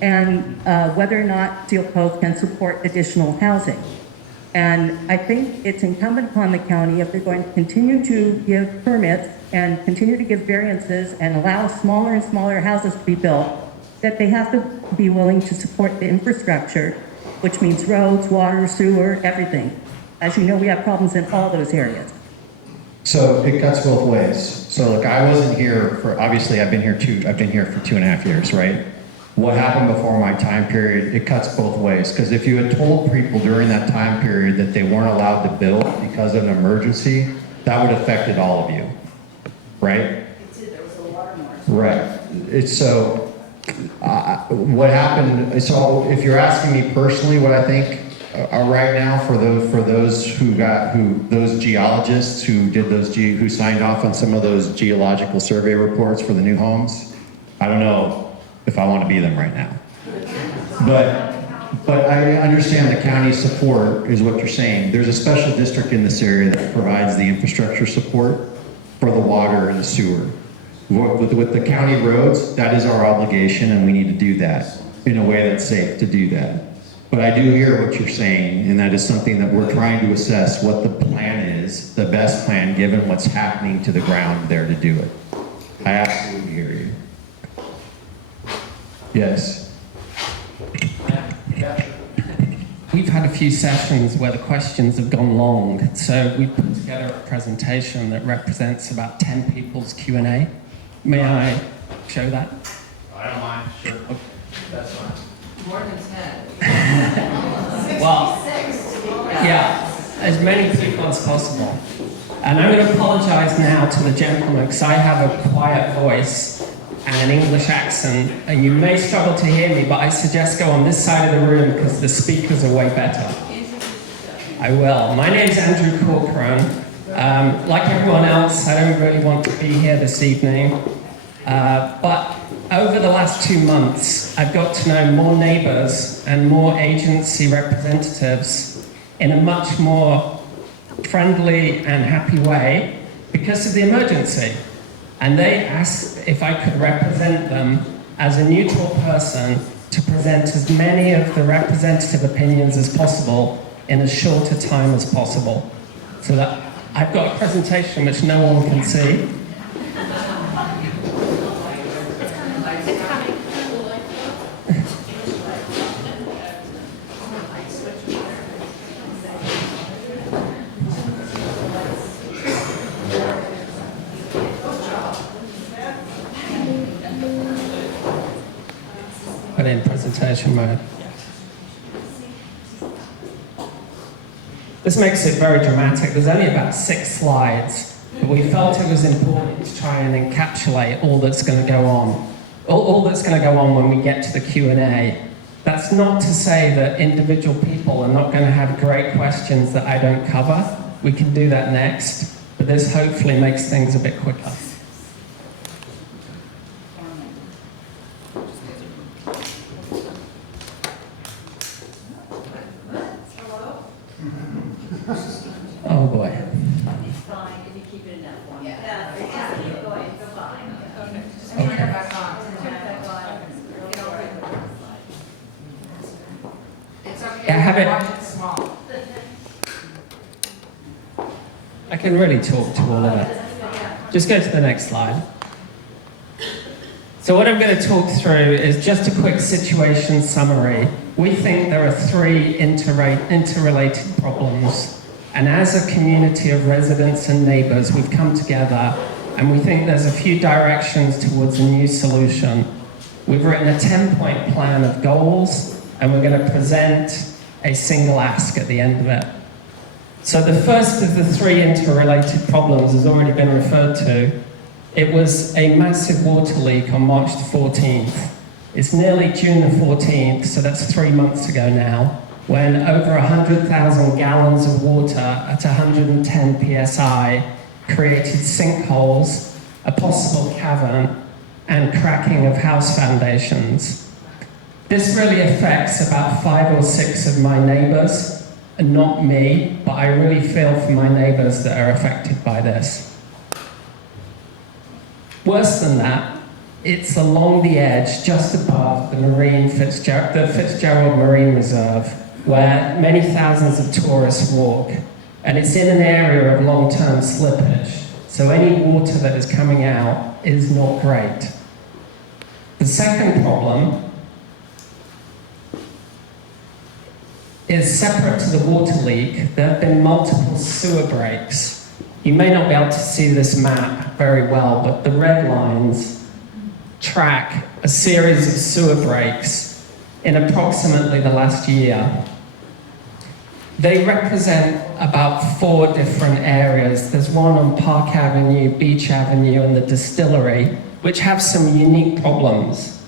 and whether or not Seal Cove can support additional housing. And I think it's incumbent upon the county, if they're going to continue to give permits and continue to give variances and allow smaller and smaller houses to be built, that they have to be willing to support the infrastructure, which means roads, water, sewer, everything. As you know, we have problems in all those areas. So it cuts both ways. So look, I wasn't here for, obviously I've been here for 2.5 years, right? What happened before my time period, it cuts both ways. Because if you had told people during that time period that they weren't allowed to build because of an emergency, that would have affected all of you, right? It did, there was a water march. Right. It's so, what happened, so if you're asking me personally what I think right now for those those geologists who did who signed off on some of those geological survey reports for the new homes, I don't know if I want to be them right now. But I understand the county support is what you're saying. There's a special district in this area that provides the infrastructure support for the water and the sewer. With the county roads, that is our obligation, and we need to do that in a way that's safe to do that. But I do hear what you're saying, and that is something that we're trying to assess what the plan is, the best plan given what's happening to the ground there to do it. I absolutely hear you. Yes. We've had a few sessions where the questions have gone long, so we put together a presentation that represents about 10 people's Q&A. May I show that? I don't mind, sure. That's fine. More than 10. Well, yeah, as many people as possible. And I'm going to apologize now to the gentleman because I have a quiet voice and an English accent, and you may struggle to hear me, but I suggest go on this side of the room because the speakers are way better. I will. My name's Andrew Corcoran. Like everyone else, I don't really want to be here this evening, but over the last 2 months, I've got to know more neighbors and more agency representatives in a much more friendly and happy way because of the emergency. And they asked if I could represent them as a neutral person to present as many of the representative opinions as possible in as short a time as possible. So that I've got a presentation which no one can see. Put in presentation mode. This makes it very dramatic. There's only about 6 slides, but we felt it was important to try and encapsulate all that's going to go on. All that's going to go on when we get to the Q&A. That's not to say that individual people are not going to have great questions that I don't cover. We can do that next, but this hopefully makes things a bit quicker. Oh boy. It's fine if you keep it in that form. Yeah, just keep going, it's fine. Just turn it back on. Turn it back on. It's okay. Yeah, have it. Watch it small. I can really talk to all of it. Just go to the next slide. So what I'm going to talk through is just a quick situation summary. We think there are 3 interrelated problems. And as a community of residents and neighbors, we've come together and we think there's a few directions towards a new solution. We've written a 10-point plan of goals, and we're going to present a single ask at the end of it. So the first of the 3 interrelated problems has already been referred to. It was a massive water leak on March the 14th. It's nearly June the 14th, so that's 3 months ago now, when over 100,000 gallons of water at 110 psi created sinkholes, a possible cavern, and cracking of house foundations. This really affects about 5 or 6 of my neighbors, and not me, but I really feel for my neighbors that are affected by this. Worse than that, it's along the edge, just above the Fitzgerald Marine Reserve, where many thousands of tourists walk, and it's in an area of long-term slippage, so any water that is coming out is not great. The second problem is separate to the water leak. There have been multiple sewer breaks. You may not be able to see this map very well, but the red lines track a series of sewer breaks in approximately the last year. They represent about 4 different areas. There's one on Park Avenue, Beach Avenue, and the Distillery, which have some unique problems.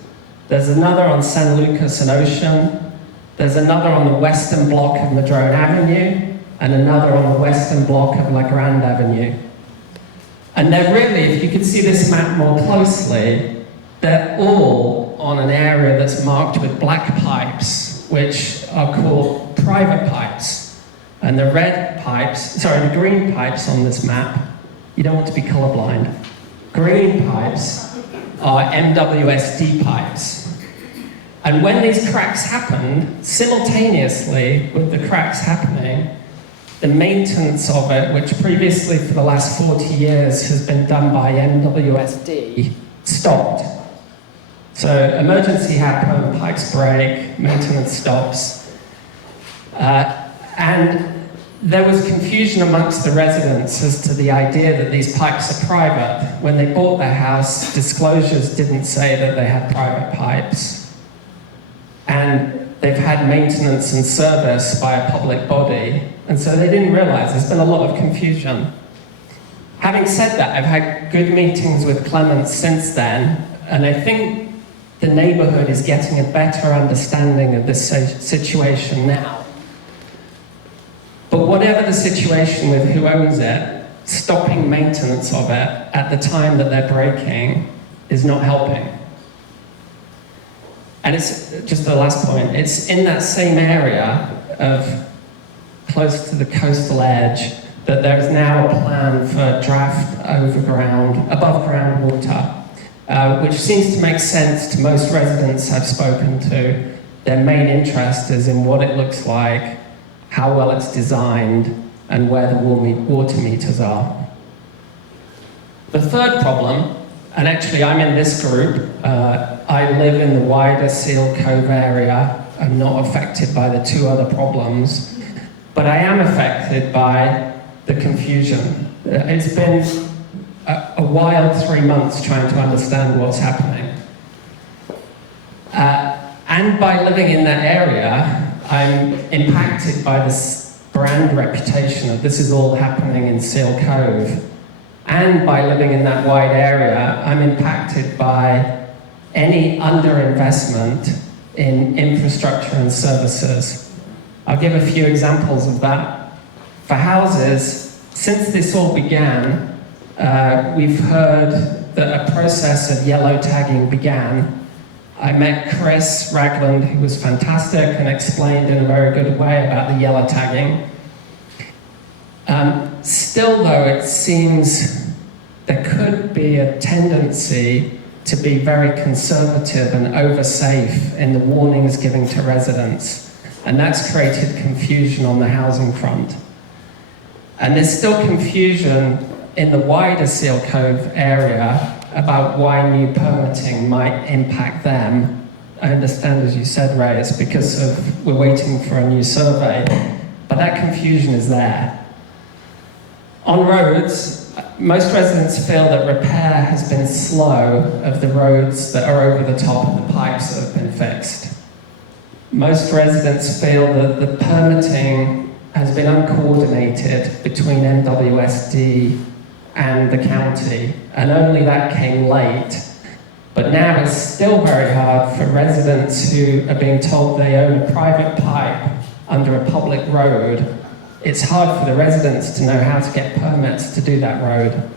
There's another on San Lucas and Ocean. There's another on the western block of Madrone Avenue, and another on the western block of La Grande Avenue. And they're really, if you could see this map more closely, they're all on an area that's marked with black pipes, which are called private pipes. And the the green pipes on this map, you don't want to be colorblind. Green pipes are MWSD pipes. And when these cracks happened, simultaneously with the cracks happening, the maintenance of it, which previously for the last 40 years has been done by MWSD, stopped. So emergency happen, pipes break, maintenance stops. And there was confusion amongst the residents as to the idea that these pipes are private. When they bought their house, disclosures didn't say that they had private pipes. And they've had maintenance and service by a public body, and so they didn't realize there's been a lot of confusion. Having said that, I've had good meetings with Clements since then, and I think the neighborhood is getting a better understanding of this situation now. But whatever the situation with who owns it, stopping maintenance of it at the time that they're breaking is not helping. And it's just the last point, it's in that same area of close to the coastal edge that there's now a plan for draft above ground water, which seems to make sense to most residents I've spoken to. Their main interest is in what it looks like, how well it's designed, and where the water meters are. The third problem, and actually I'm in this group, I live in the wider Seal Cove area. I'm not affected by the two other problems, but I am affected by the confusion. It's been a wild 3 months trying to understand what's happening. And by living in that area, I'm impacted by this brand reputation of this is all happening in Seal Cove. And by living in that wide area, I'm impacted by any underinvestment in infrastructure and services. I'll give a few examples of that. For houses, since this all began, we've heard that a process of yellow tagging began. I met Chris Ragland, who was fantastic and explained in a very good way about the yellow tagging. Still though, it seems there could be a tendency to be very conservative and over-safe in the warnings given to residents, and that's created confusion on the housing front. And there's still confusion in the wider Seal Cove area about why new permitting might impact them. I understand, as you said, Ray, it's because we're waiting for a new survey, but that confusion is there. On roads, most residents feel that repair has been slow of the roads that are over the top of the pipes that have been fixed. Most residents feel that the permitting has been uncoordinated between NWSD and the county, and only that came late. But now it's still very hard for residents who are being told they own a private pipe under a public road. It's hard for the residents to know how to get permits to do that road.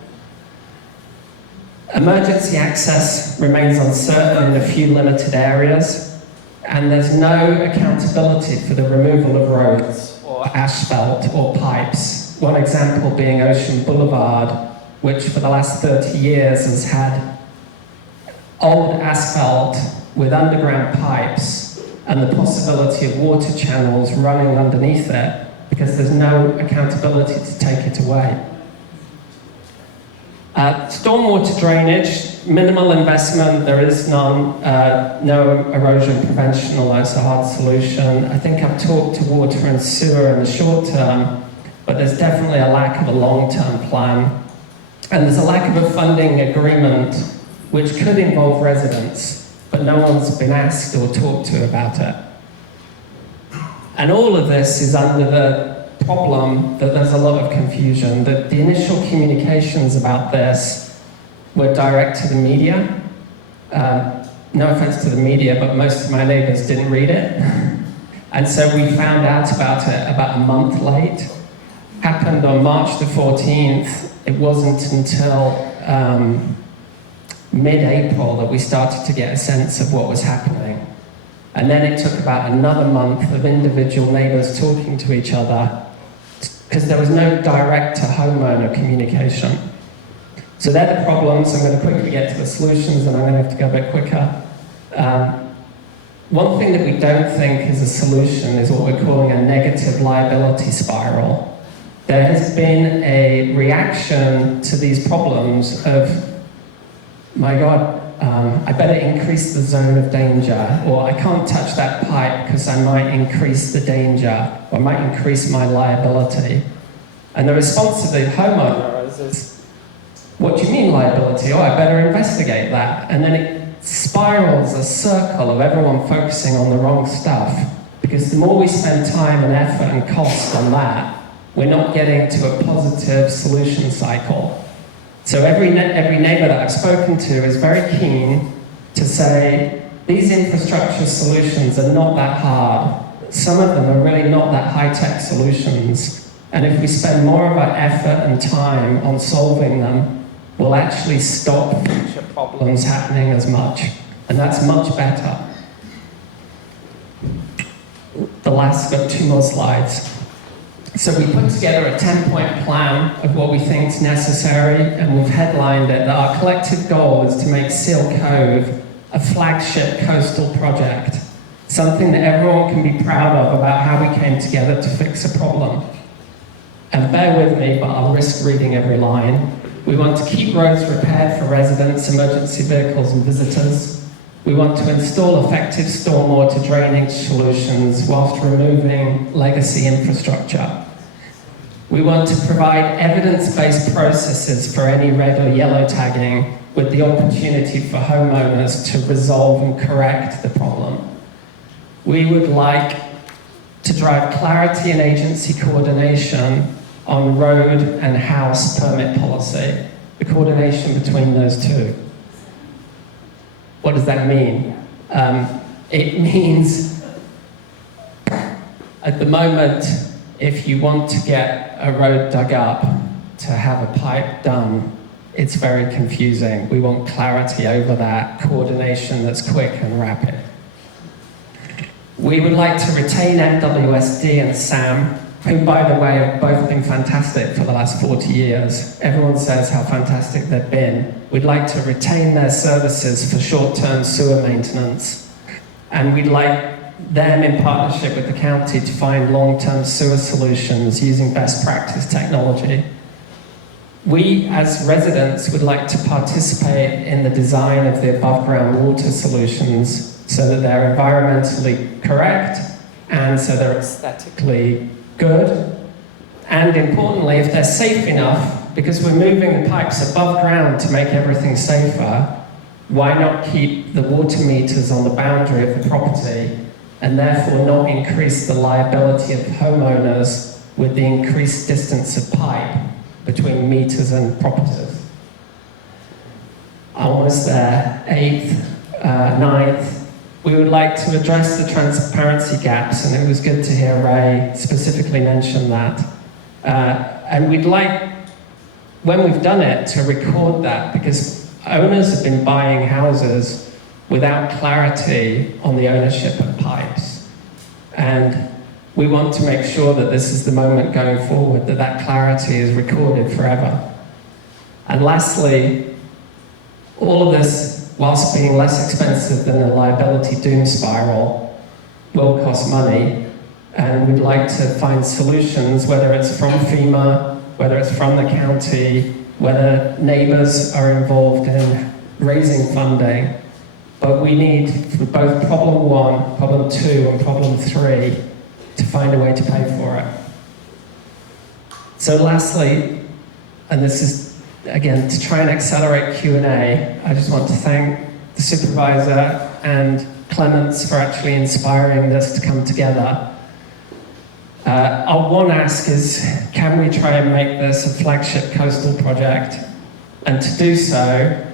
Emergency access remains uncertain in a few limited areas, and there's no accountability for the removal of roads or asphalt or pipes. One example being Ocean Boulevard, which for the last 30 years has had old asphalt with underground pipes and the possibility of water channels running underneath it because there's no accountability to take it away. Stormwater drainage, minimal investment, there is none, no erosion prevention, although it's a hard solution. I think I've talked to water and sewer in the short term, but there's definitely a lack of a long-term plan. And there's a lack of a funding agreement which could involve residents, but no one's been asked or talked to about it. And all of this is under the problem that there's a lot of confusion, that the initial communications about this were direct to the media. No offense to the media, but most of my neighbors didn't read it. And so we found out about it about a month late. Happened on March the 14th. It wasn't until mid-April that we started to get a sense of what was happening. And then it took about another month of individual neighbors talking to each other because there was no direct to homeowner communication. So they're the problems. I'm going to quickly get to the solutions and I'm going to have to go a bit quicker. One thing that we don't think is a solution is what we're calling a negative liability spiral. There has been a reaction to these problems of, my God, I better increase the zone of danger, or I can't touch that pipe because I might increase the danger, or I might increase my liability. And the response of the homeowner is, what do you mean liability? Oh, I better investigate that. And then it spirals a circle of everyone focusing on the wrong stuff, because the more we spend time and effort and cost on that, we're not getting to a positive solution cycle. So every neighbor that I've spoken to is very keen to say, these infrastructure solutions are not that hard. Some of them are really not that high-tech solutions. And if we spend more of our effort and time on solving them, we'll actually stop future problems happening as much. And that's much better. The last, got 2 more slides. So we put together a 10-point plan of what we think is necessary, and we've headlined it that our collective goal is to make Seal Cove a flagship coastal project, something that everyone can be proud of about how we came together to fix a problem. And bear with me, but I'll risk reading every line. We want to keep roads repaired for residents, emergency vehicles and visitors. We want to install effective stormwater drainage solutions whilst removing legacy infrastructure. We want to provide evidence-based processes for any regular yellow tagging with the opportunity for homeowners to resolve and correct the problem. We would like to drive clarity and agency coordination on road and house permit policy, the coordination between those two. What does that mean? It means, at the moment, if you want to get a road dug up to have a pipe done, it's very confusing. We want clarity over that, coordination that's quick and rapid. We would like to retain MWSD and SAM, who, by the way, have both been fantastic for the last 40 years. Everyone says how fantastic they've been. We'd like to retain their services for short-term sewer maintenance. And we'd like them, in partnership with the county, to find long-term sewer solutions using best practice technology. We, as residents, would like to participate in the design of the above-ground water solutions so that they're environmentally correct and so they're aesthetically good. And importantly, if they're safe enough, because we're moving the pipes above ground to make everything safer, why not keep the water meters on the boundary of the property and therefore not increase the liability of homeowners with the increased distance of pipe between meters and properties? Almost there. 8th, 9th. We would like to address the transparency gaps, and it was good to hear Ray specifically mention that. And we'd like, when we've done it, to record that, because owners have been buying houses without clarity on the ownership of pipes. And we want to make sure that this is the moment going forward, that that clarity is recorded forever. And lastly, all of this, whilst being less expensive than a liability doom spiral, will cost money, and we'd like to find solutions, whether it's from FEMA, whether it's from the county, whether neighbours are involved in raising funding, but we need, for both problem 1, problem 2, and problem 3, to find a way to pay for it. So lastly, and this is, again, to try and accelerate Q&A, I just want to thank the supervisor and Clements for actually inspiring this to come together. Our one ask is, can we try and make this a flagship coastal project? And to do so,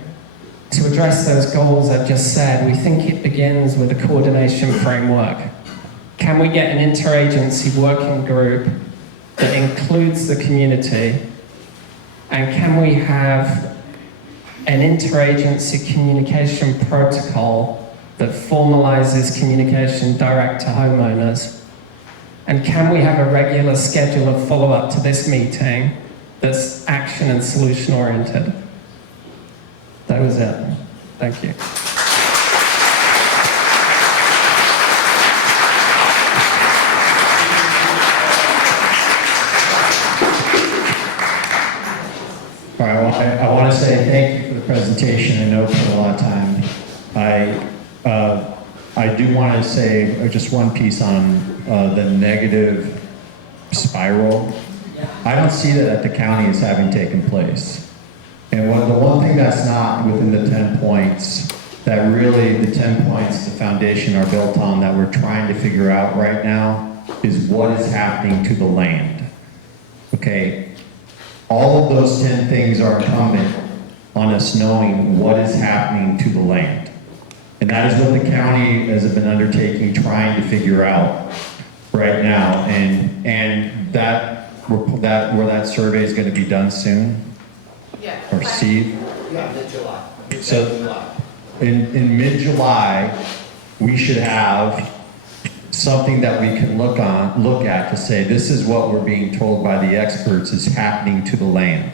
to address those goals I've just said, we think it begins with a coordination framework. Can we get an interagency working group that includes the community? And can we have an interagency communication protocol that formalizes communication direct to homeowners? And can we have a regular schedule of follow-up to this meeting that's action and solution oriented? That was it. Thank you. All right, well, I want to say thank you for the presentation. I know it took a lot of time. I do want to say just one piece on the negative spiral. I don't see that at the county as having taken place. And the one thing that's not within the 10 points, that really the 10 points, the foundation are built on, that we're trying to figure out right now, is what is happening to the land. Okay? All of those 10 things are incumbent on us knowing what is happening to the land. And that is what the county has been undertaking, trying to figure out right now. And where that survey is going to be done soon, Yeah. or Steve? Yeah, mid-July. So in mid-July, we should have something that we can look at to say, this is what we're being told by the experts is happening to the land.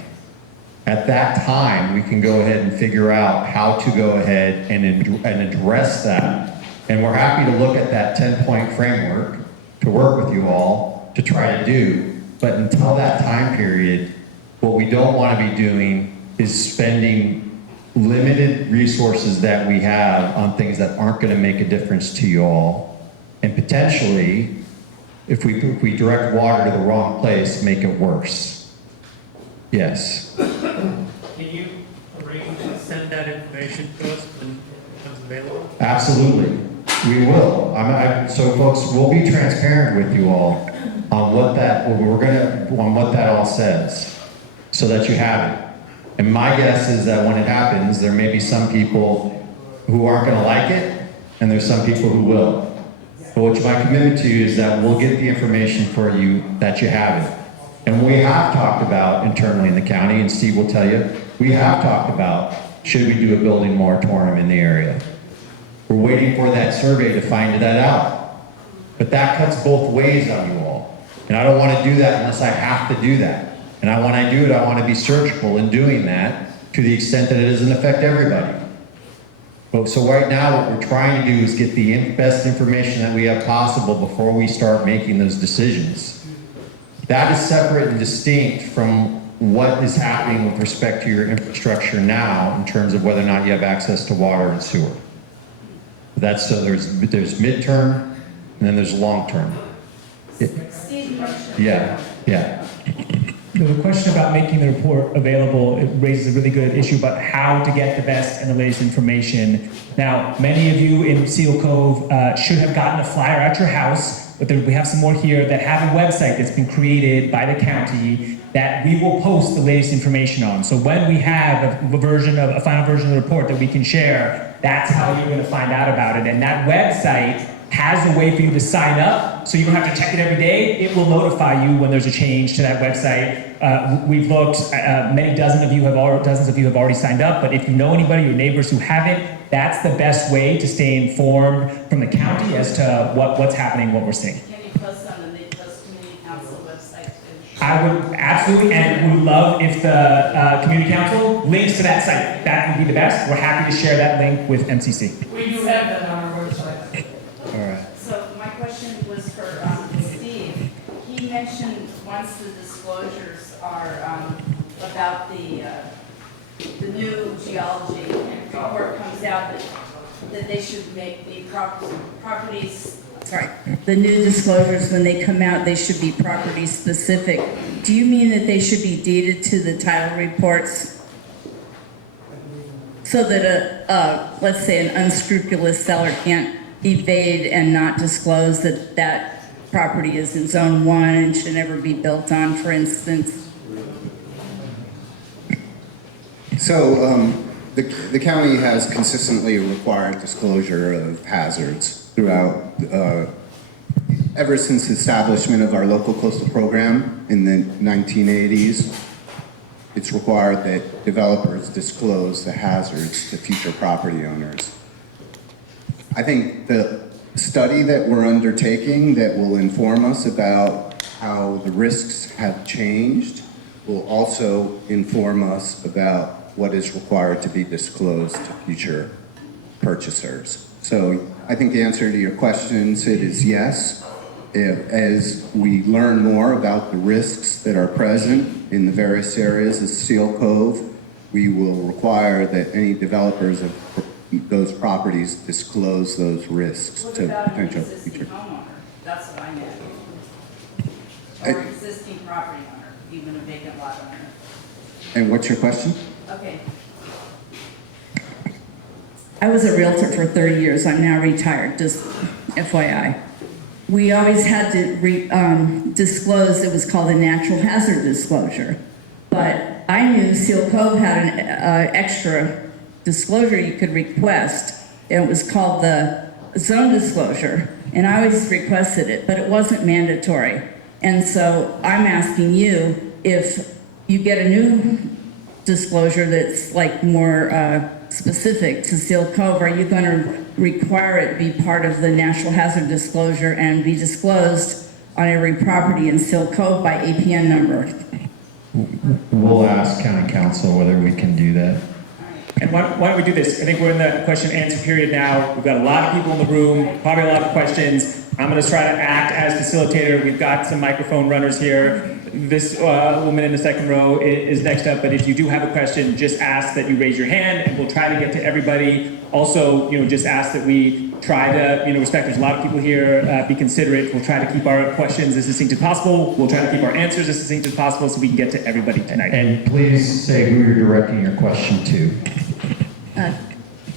At that time, we can go ahead and figure out how to go ahead and address that. And we're happy to look at that 10-point framework to work with you all to try to do. But until that time period, what we don't want to be doing is spending limited resources that we have on things that aren't going to make a difference to you all. And potentially, if we direct water to the wrong place, make it worse. Yes. Can you arrange to send that information to us when it becomes available? Absolutely, we will. So folks, we'll be transparent with you all on what that all says, so that you have it. And my guess is that when it happens, there may be some people who aren't going to like it, and there's some people who will. But what my commitment to you is that we'll get the information for you, that you have it. And we have talked about internally in the county, and Steve will tell you, we have talked about, should we do a building moratorium in the area? We're waiting for that survey to find that out. But that cuts both ways on you all. And I don't want to do that unless I have to do that. And when I do it, I want to be surgical in doing that to the extent that it doesn't affect everybody. But so right now, what we're trying to do is get the best information that we have possible before we start making those decisions. That is separate and distinct from what is happening with respect to your infrastructure now in terms of whether or not you have access to water and sewer. That's so there's midterm and then there's long term. Steve mentioned. Yeah. The question about making the report available, it raises a really good issue about how to get the best and the latest information. Now, many of you in Seal Cove should have gotten a flyer at your house, but we have some more here that have a website that's been created by the county that we will post the latest information on. So when we have a final version of the report that we can share, that's how you're going to find out about it. And that website has a way for you to sign up, so you don't have to check it every day. It will notify you when there's a change to that website. We've looked, dozens of you have already signed up, but if you know anybody, your neighbors who haven't, that's the best way to stay informed from the county as to what's happening, what we're seeing. Can you post on the Mid-Coast Community Council website too? I would absolutely, and would love if the community council links to that site. That would be the best. We're happy to share that link with MCC. We do have that on our website. All right. So my question was for Steve. He mentioned once the disclosures are about the new geology and the report comes out that they should make the properties. Sorry, the new disclosures, when they come out, they should be property specific. Do you mean that they should be deeded to the title reports so that let's say an unscrupulous seller can't evade and not disclose that that property is in zone 1 and should never be built on, for instance? So the county has consistently required disclosure of hazards throughout, ever since the establishment of our local coastal program in the 1980s. It's required that developers disclose the hazards to future property owners. I think the study that we're undertaking that will inform us about how the risks have changed will also inform us about what is required to be disclosed to future purchasers. So I think the answer to your question, Sid, is yes. As we learn more about the risks that are present in the various areas of Seal Cove, we will require that any developers of those properties disclose those risks What to about an potential existing future. homeowner? That's what I meant. Or existing property owner, even a vacant lot owner. And what's your question? Okay, I was a realtor for 30 years. I'm now retired, just FYI. We always had to disclose, it was called a natural hazard disclosure. But I knew Seal Cove had an extra disclosure you could request. It was called the zone disclosure. And I always requested it, but it wasn't mandatory. And so I'm asking you, if you get a new disclosure that's like more specific to Seal Cove, are you going to require it be part of the natural hazard disclosure and be disclosed on every property in Seal Cove by APN number? We'll ask county council whether we can do that. And why don't we do this? I think we're in the question and answer period now. We've got a lot of people in the room, probably a lot of questions. I'm going to try to act as facilitator. We've got some microphone runners here. This woman in the second row is next up, but if you do have a question, just ask that you raise your hand and we'll try to get to everybody. Also, just ask that we try to, respect there's a lot of people here, be considerate. We'll try to keep our questions as succinct as possible. We'll try to keep our answers as succinct as possible so we can get to everybody tonight. And please say who you're directing your question to.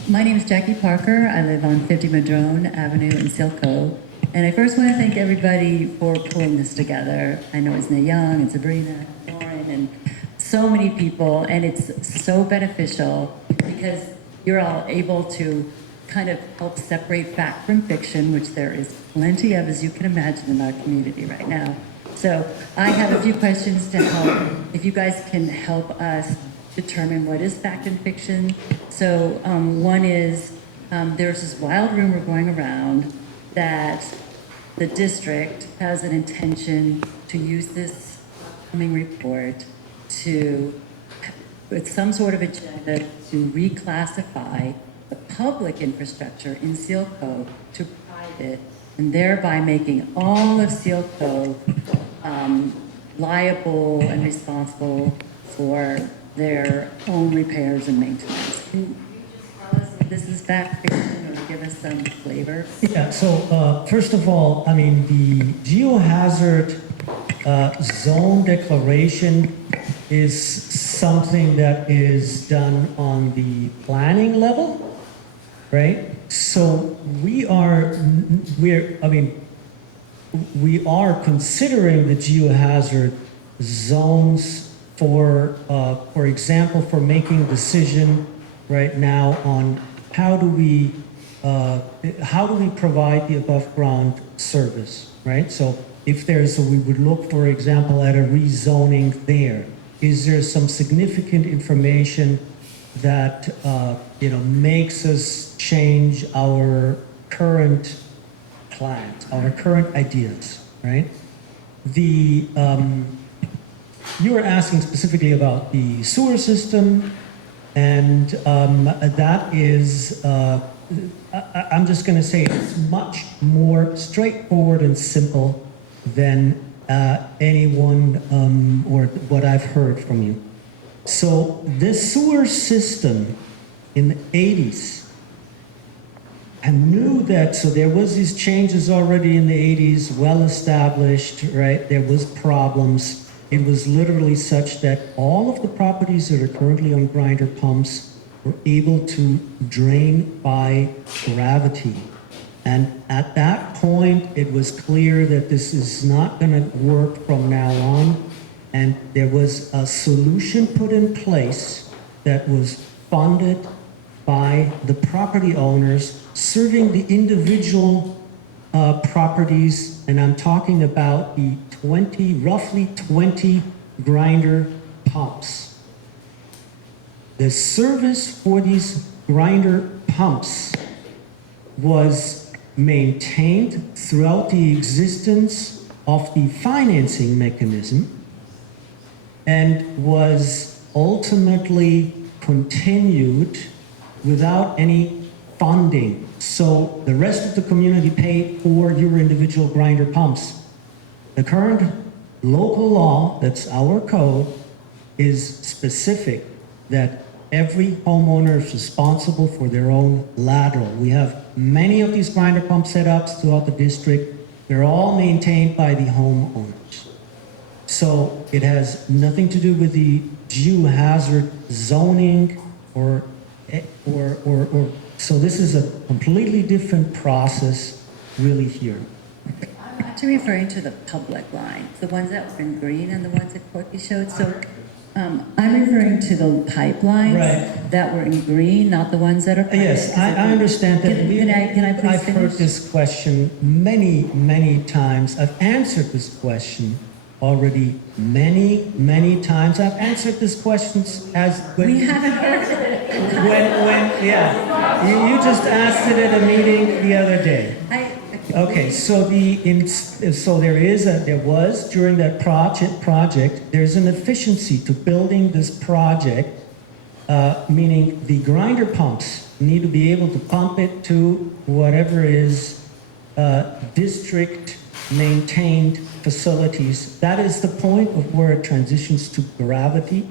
My name is Jackie Parker. I live on 50 Madrone Avenue in Seal Cove. And I first want to thank everybody for pulling this together. I know it's Nate Young and Sabrina, and Lauren, and so many people, and it's so beneficial because you're all able to kind of help separate fact from fiction, which there is plenty of, as you can imagine, in our community right now. So I have a few questions to help, if you guys can help us determine what is fact and fiction. So one is, there's this wild rumor going around that the district has an intention to use this upcoming report to, with some sort of agenda, to reclassify the public infrastructure in Seal Cove to private, and thereby making all of Seal Cove liable and responsible for their own repairs and maintenance. Can you just tell us if this is fact fiction or give us some flavor? Yeah, so first of all, I mean, the geohazard zone declaration is something that is done on the planning level, right? So we are considering the geohazard zones for example, for making a decision right now on how do we provide the above ground service, right? So if we would look, for example, at a rezoning there. Is there some significant information that makes us change our current plans, our current ideas, right? You were asking specifically about the sewer system, and that is, I'm just going to say it's much more straightforward and simple than anyone or what I've heard from you. So this sewer system in the 80s, I knew that, so there was these changes already in the 80s, well established, right? There was problems. It was literally such that all of the properties that are currently on grinder pumps were able to drain by gravity. And at that point, it was clear that this is not going to work from now on. And there was a solution put in place that was funded by the property owners serving the individual properties, and I'm talking about the roughly 20 grinder pumps. The service for these grinder pumps was maintained throughout the existence of the financing mechanism and was ultimately continued without any funding. So the rest of the community paid for your individual grinder pumps. The current local law, that's our code, is specific that every homeowner is responsible for their own lateral. We have many of these grinder pump setups throughout the district. They're all maintained by the homeowners. So it has nothing to do with the geohazard zoning or so this is a completely different process really here. I'm actually referring to the public lines, the ones that were in green and the ones that Corky showed. So I'm referring to the pipelines that were in green, not the ones that are. Yes, I understand that. Can I please I've finish? heard this question many times. I've answered this question already many times. I've answered this question as when, We haven't heard it. you just asked it at a meeting the other day. Okay, so there was during that project, there's an efficiency to building this project, meaning the grinder pumps need to be able to pump it to whatever is district maintained facilities. That is the point of where it transitions to gravity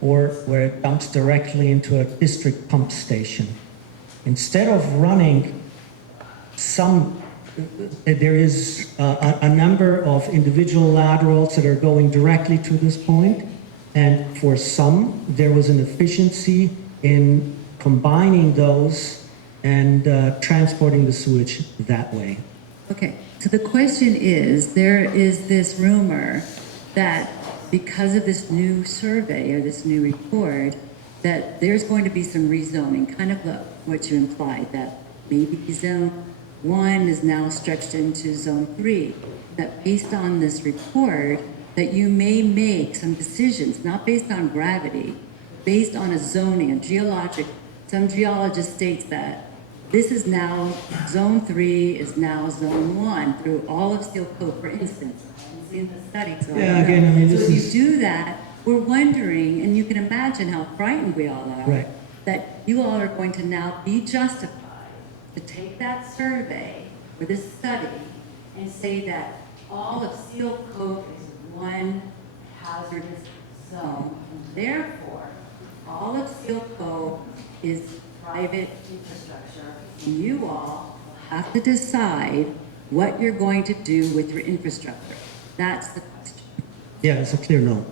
or where it dumps directly into a district pump station. Instead of running there is a number of individual laterals that are going directly to this point, and for some, there was an efficiency in combining those and transporting the sewage that way. Okay, so the question is, there is this rumor that because of this new survey or this new report, that there's going to be some rezoning, kind of what you implied, that maybe zone 1 is now stretched into zone 3, that based on this report, that you may make some decisions, not based on gravity, based on a zoning, some geologist states that this is now, zone 3 is now zone 1 through all of Seal Cove, for instance. I've seen the study. So if you do that, we're wondering, and you can imagine how frightened we all are, that you all are going to now be justified to take that survey or this study and say that all of Seal Cove is one hazardous zone, and therefore all of Seal Cove is private infrastructure. And you all have to decide what you're going to do with your infrastructure. That's the question. Yeah, it's a clear no.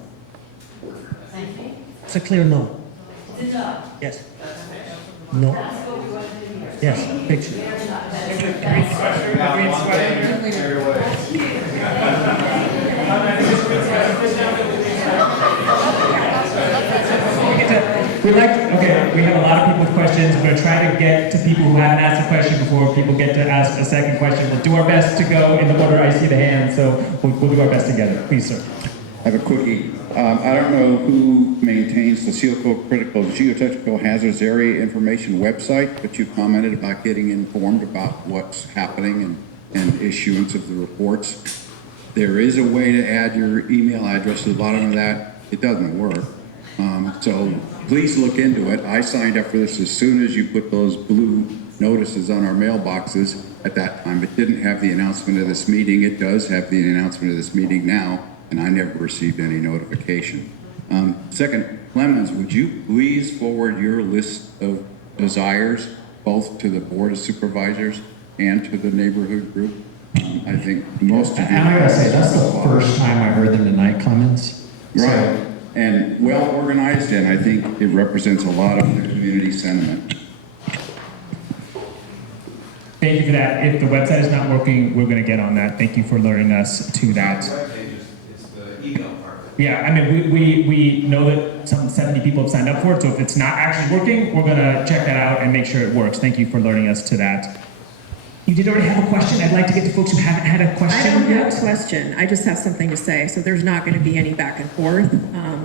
Thank you. It's a clear no. It's a no. Yes. No. That's what we want to do here. Yes, picture. We have a lot of people with questions. We're going to try to get to people who haven't asked a question before people get to ask a second question. We'll do our best to go in the order I see the hand, so we'll do our best together. Please, sir. I have a quickie. I don't know who maintains the Seal Cove Critical Geotechnical Hazards Area Information website, but you commented about getting informed about what's happening and issuance of the reports. There is a way to add your email address to the bottom of that. It doesn't work. So please look into it. I signed up for this as soon as you put those blue notices on our mailboxes at that time. It didn't have the announcement of this meeting. It does have the announcement of this meeting now, and I never received any notification. Second, Clemens, would you please forward your list of desires both to the Board of Supervisors and to the neighborhood group? I think most of you... And I gotta say, that's the first time I heard them tonight, Clemens. Right. And well organized, and I think it represents a lot of the community sentiment. Thank you for that. If the website is not working, we're going to get on that. Thank you for alerting us to that. It's the email part. Yeah, I mean, we know that some 70 people have signed up for it, so if it's not actually working, we're going to check that out and make sure it works. Thank you for alerting us to that. You did already have a question. I'd like to get to folks who haven't had a question. I don't have a question. I just have something to say. So there's not going to be any back and forth.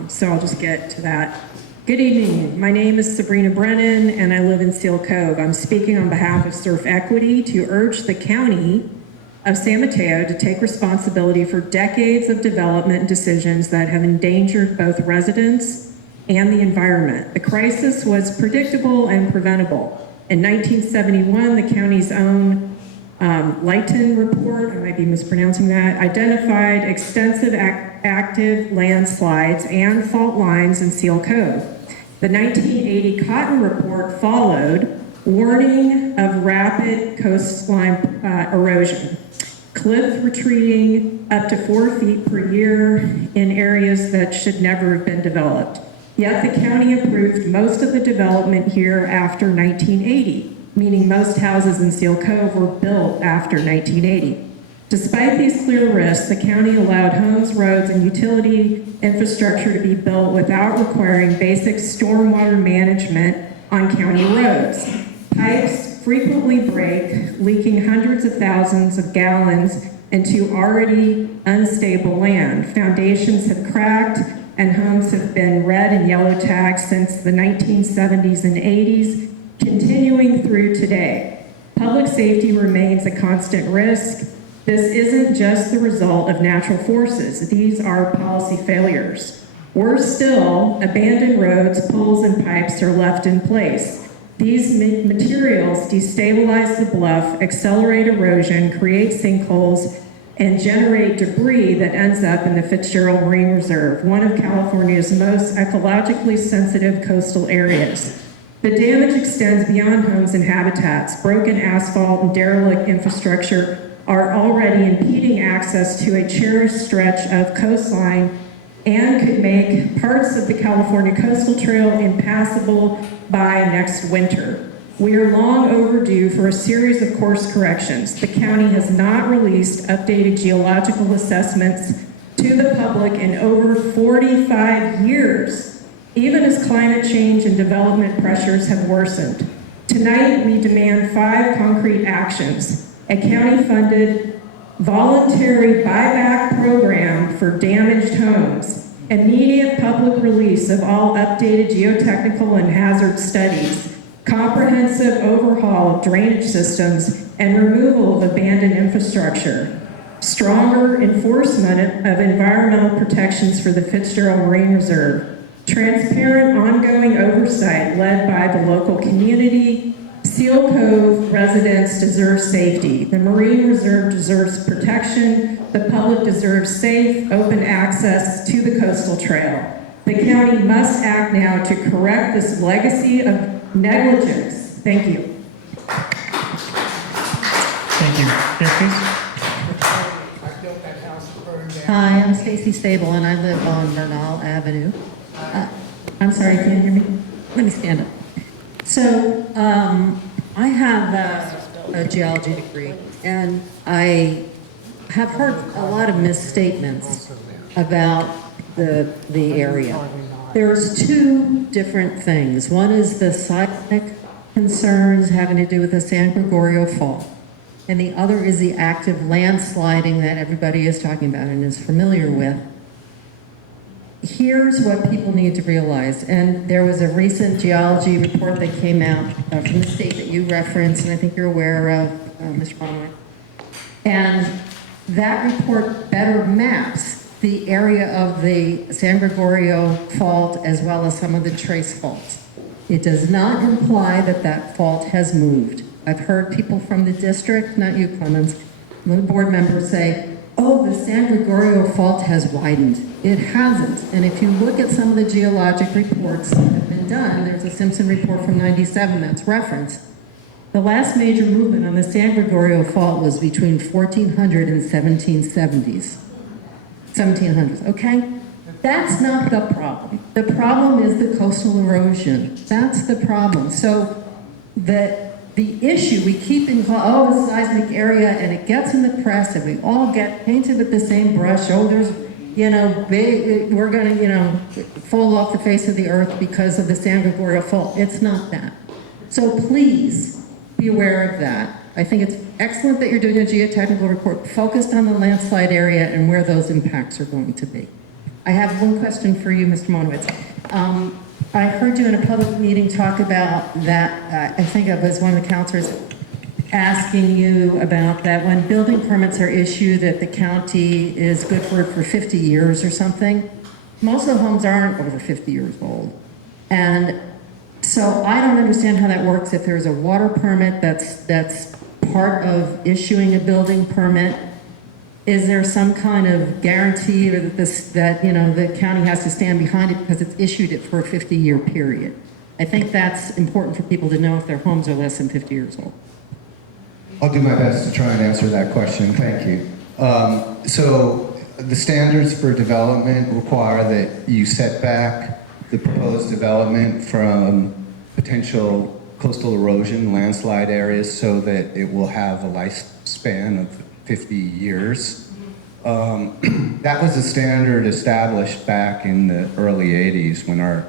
So I'll just get to that. Good evening. My name is Sabrina Brennan, and I live in Seal Cove. I'm speaking on behalf of Surf Equity to urge the county of San Mateo to take responsibility for decades of development decisions that have endangered both residents and the environment. The crisis was predictable and preventable. In 1971, the county's own Lighton report, I might be mispronouncing that, identified extensive active landslides and fault lines in Seal Cove. The 1980 Cotton Report followed, warning of rapid coastline erosion, cliff retreating up to 4 feet per year in areas that should never have been developed. Yet the county approved most of the development here after 1980, meaning most houses in Seal Cove were built after 1980. Despite these clear risks, the county allowed homes, roads, and utility infrastructure to be built without requiring basic stormwater management on county roads. Pipes frequently break, leaking hundreds of thousands of gallons into already unstable land. Foundations have cracked, and homes have been red and yellow tagged since the 1970s and 80s, continuing through today. Public safety remains a constant risk. This isn't just the result of natural forces. These are policy failures. Worse still, abandoned roads, poles, and pipes are left in place. These materials destabilize the bluff, accelerate erosion, create sinkholes, and generate debris that ends up in the Fitzgerald Marine Reserve, one of California's most ecologically sensitive coastal areas. The damage extends beyond homes and habitats. Broken asphalt and derelict infrastructure are already impeding access to a cherished stretch of coastline and could make parts of the California Coastal Trail impassable by next winter. We are long overdue for a series of course corrections. The county has not released updated geological assessments to the public in over 45 years, even as climate change and development pressures have worsened. Tonight, we demand 5 concrete actions: a county-funded voluntary buyback program for damaged homes, immediate public release of all updated geotechnical and hazard studies, comprehensive overhaul of drainage systems, and removal of abandoned infrastructure, stronger enforcement of environmental protections for the Fitzgerald Marine Reserve, transparent ongoing oversight led by the local community. Seal Cove residents deserve safety. The Marine Reserve deserves protection. The public deserves safe, open access to the coastal trail. The county must act now to correct this legacy of negligence. Thank you. Thank you. Yes, please. Hi, I'm Stacy Stable, and I live on Bernal Avenue. I'm sorry, can you hear me? Let me stand up. So, I have a geology degree, and I have heard a lot of misstatements about the area. There's 2 different things. One is the seismic concerns having to do with the San Gregorio Fault, and the other is the active landsliding that everybody is talking about and is familiar with. Here's what people need to realize, and there was a recent geology report that came out from the state that you referenced, and I think you're aware of, Mr. Bonner. And that report better maps the area of the San Gregorio Fault as well as some of the trace faults. It does not imply that that fault has moved. I've heard people from the district, not you, Clemens, the board members say, oh, the San Gregorio Fault has widened. It hasn't. And if you look at some of the geologic reports that have been done, there's a Simpson report from '97 that's referenced. The last major movement on the San Gregorio Fault was between 1400 and 1700s, okay? That's not the problem. The problem is the coastal erosion. That's the problem. So the issue, we keep in, oh, the seismic area, and it gets in the press, and we all get painted with the same brush. Oh, there's, big, we're gonna, fall off the face of the earth because of the San Gregorio Fault. It's not that. So please be aware of that. I think it's excellent that you're doing a geotechnical report focused on the landslide area and where those impacts are going to be. I have one question for you, Mr. Monowitz. I heard you in a public meeting talk about that, I think it was one of the counselors asking you about that when building permits are issued that the county is good for it for 50 years or something. Most of the homes aren't over 50 years old. And so I don't understand how that works if there's a water permit that's part of issuing a building permit. is there some kind of guarantee or that the county has to stand behind it because it's issued it for a 50-year period? I think that's important for people to know if their homes are less than 50 years old. I'll do my best to try and answer that question. Thank you. So the standards for development require that you set back the proposed development from potential coastal erosion, landslide areas, so that it will have a lifespan of 50 years. That was a standard established back in the early 80s when our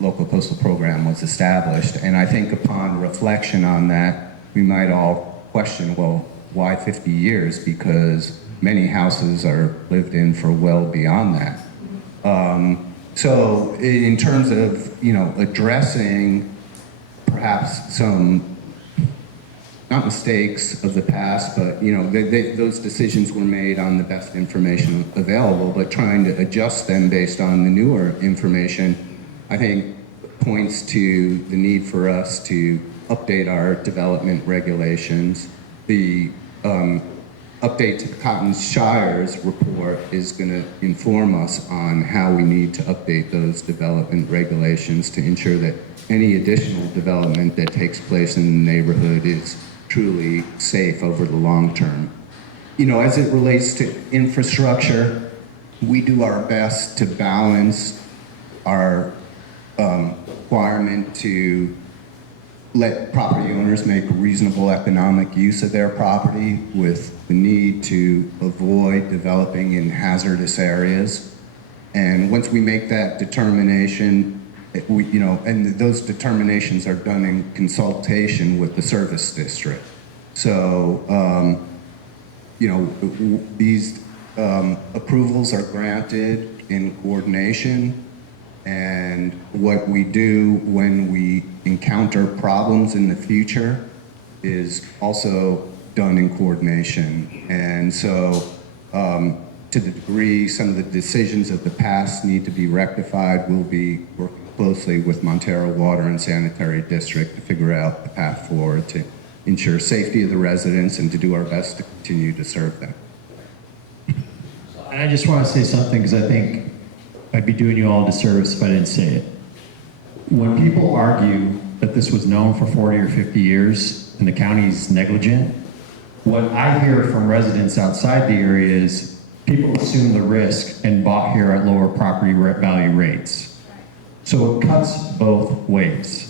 local coastal program was established. And I think upon reflection on that, we might all question, well, why 50 years? Because many houses are lived in for well beyond that. So in terms of, addressing perhaps some, not mistakes of the past, but, those decisions were made on the best information available, but trying to adjust them based on the newer information, I think points to the need for us to update our development regulations. The update to the Cotton Shires report is going to inform us on how we need to update those development regulations to ensure that any additional development that takes place in the neighborhood is truly safe over the long term. As it relates to infrastructure, we do our best to balance our requirement to let property owners make reasonable economic use of their property with the need to avoid developing in hazardous areas. And once we make that determination, and those determinations are done in consultation with the service district. So, these approvals are granted in coordination. And what we do when we encounter problems in the future is also done in coordination. And so, to the degree some of the decisions of the past need to be rectified, we'll be working closely with Montero Water and Sanitary District to figure out the path forward to ensure safety of the residents and to do our best to continue to serve them. And I just want to say something because I think I'd be doing you all a disservice if I didn't say it. When people argue that this was known for 40 or 50 years and the county's negligent, what I hear from residents outside the area is people assume the risk and bought here at lower property value rates. So it cuts both ways.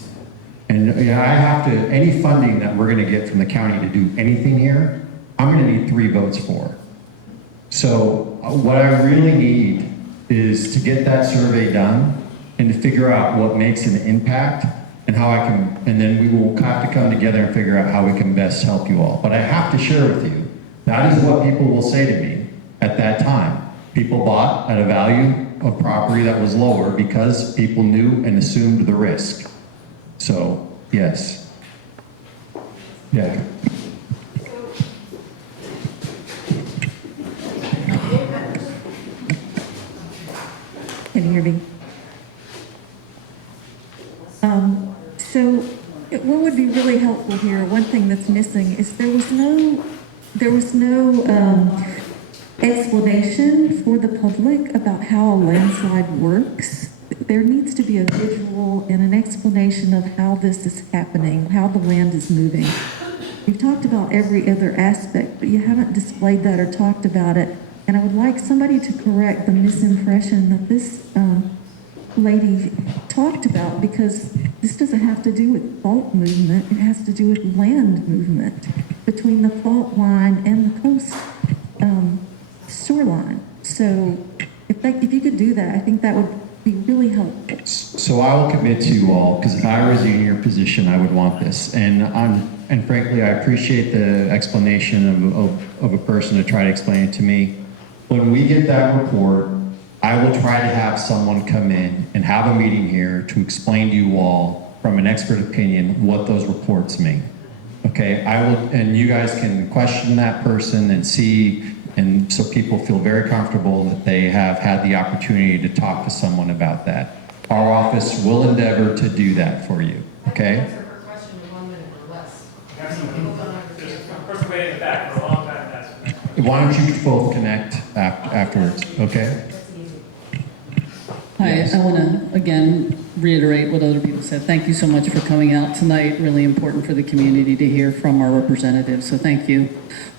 And I have to, any funding that we're gonna get from the county to do anything here, I'm gonna need 3 votes for. So what I really need is to get that survey done and to figure out what makes an impact and how I can, and then we will have to come together and figure out how we can best help you all. But I have to share with you, that is what people will say to me at that time. People bought at a value of property that was lower because people knew and assumed the risk. So, yes. Yeah. Can you hear me? So what would be really helpful here, one thing that's missing is there was no explanation for the public about how a landslide works. There needs to be a visual and an explanation of how this is happening, how the land is moving. You've talked about every other aspect, but you haven't displayed that or talked about it. And I would like somebody to correct the misimpression that this lady talked about, because this doesn't have to do with fault movement. It has to do with land movement between the fault line and the coast shoreline. So if you could do that, I think that would be really helpful. So I will commit to you all, because if I was in your position, I would want this. And frankly, I appreciate the explanation of a person to try to explain it to me. When we get that report, I will try to have someone come in and have a meeting here to explain to you all from an expert opinion what those reports mean. Okay, I will, and you guys can question that person and see, and so people feel very comfortable that they have had the opportunity to talk to someone about that. Our office will endeavor to do that for you, okay? Answer her question in 1 minute or less. There's a person waiting in the back for a long time to ask. Why don't you both connect afterwards, okay? Hi, I want to again reiterate what other people said. Thank you so much for coming out tonight. Really important for the community to hear from our representatives, so thank you.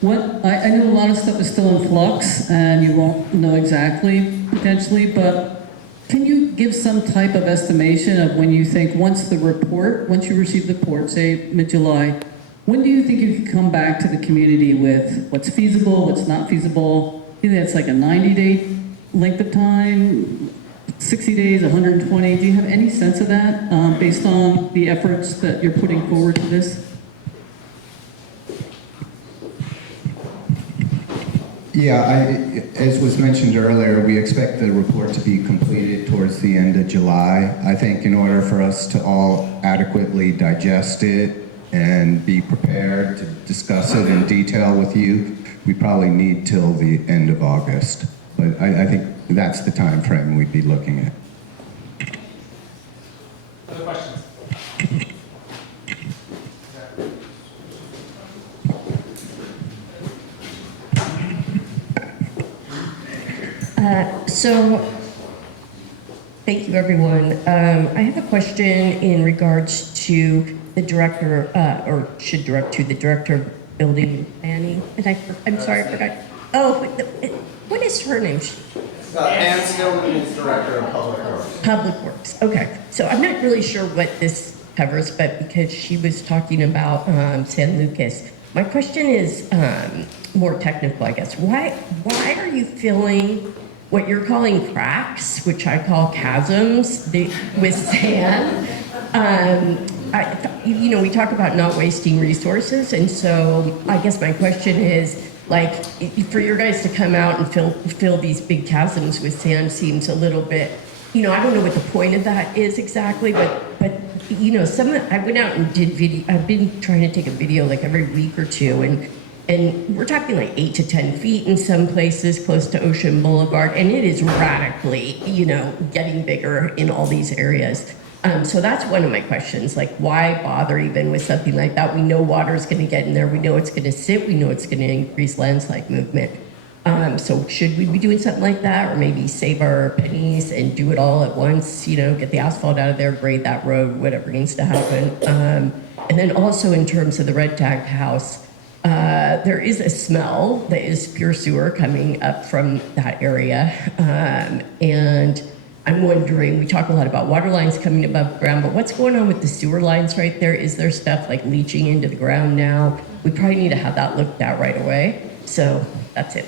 I know a lot of stuff is still in flux and you won't know exactly potentially, but can you give some type of estimation of when you think once you receive the report, say mid-July, when do you think you can come back to the community with what's feasible, what's not feasible? Do you think that's like a 90-day length of time? 60 days, 120, do you have any sense of that based on the efforts that you're putting forward to this? Yeah, as was mentioned earlier, we expect the report to be completed towards the end of July. I think in order for us to all adequately digest it and be prepared to discuss it in detail with you, we probably need till the end of August. But I think that's the time frame we'd be looking at. Other questions? Thank you, everyone. I have a question in regards to the director, or should direct to the director of building planning. And I'm sorry, I forgot. Oh, what is her name? Ann Stillman is Director of Public Works. Public Works. Okay. So I'm not really sure what this covers, but because she was talking about San Lucas, my question is more technical, I guess. Why are you filling what you're calling cracks, which I call chasms, with sand? We talk about not wasting resources, and so I guess my question is, like, for your guys to come out and fill these big chasms with sand seems a little bit, I don't know what the point of that is exactly, but I went out and did video. I've been trying to take a video like every week or two, and we're talking like 8 to 10 feet in some places close to Ocean Boulevard, and it is radically, getting bigger in all these areas. So that's one of my questions, like why bother even with something like that? We know water is going to get in there. We know it's going to sit. We know it's going to increase landslide movement. So should we be doing something like that, or maybe save our pennies and do it all at once, get the asphalt out of there, grade that road, whatever needs to happen. And then also in terms of the red tagged house, there is a smell that is pure sewer coming up from that area. And I'm wondering, we talk a lot about water lines coming above ground, but what's going on with the sewer lines right there? Is there stuff like leaching into the ground now? We probably need to have that looked at right away. So that's it.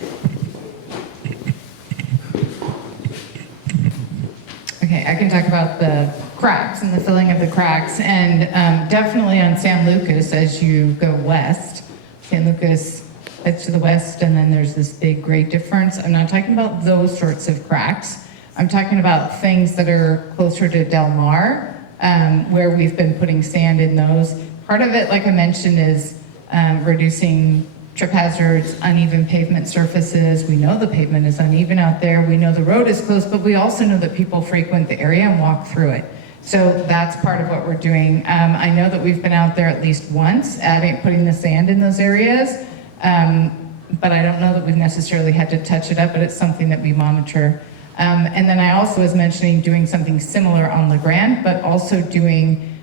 Okay, I can talk about the cracks and the filling of the cracks, and definitely on San Lucas as you go west. San Lucas heads to the west, and then there's this big great difference. I'm not talking about those sorts of cracks. I'm talking about things that are closer to Del Mar, where we've been putting sand in those. Part of it, like I mentioned, is reducing trip hazards, uneven pavement surfaces. We know the pavement is uneven out there. We know the road is closed, but we also know that people frequent the area and walk through it. So that's part of what we're doing. I know that we've been out there at least once, putting the sand in those areas, but I don't know that we've necessarily had to touch it up, but it's something that we monitor. And then I also was mentioning doing something similar on La Grande, but also doing,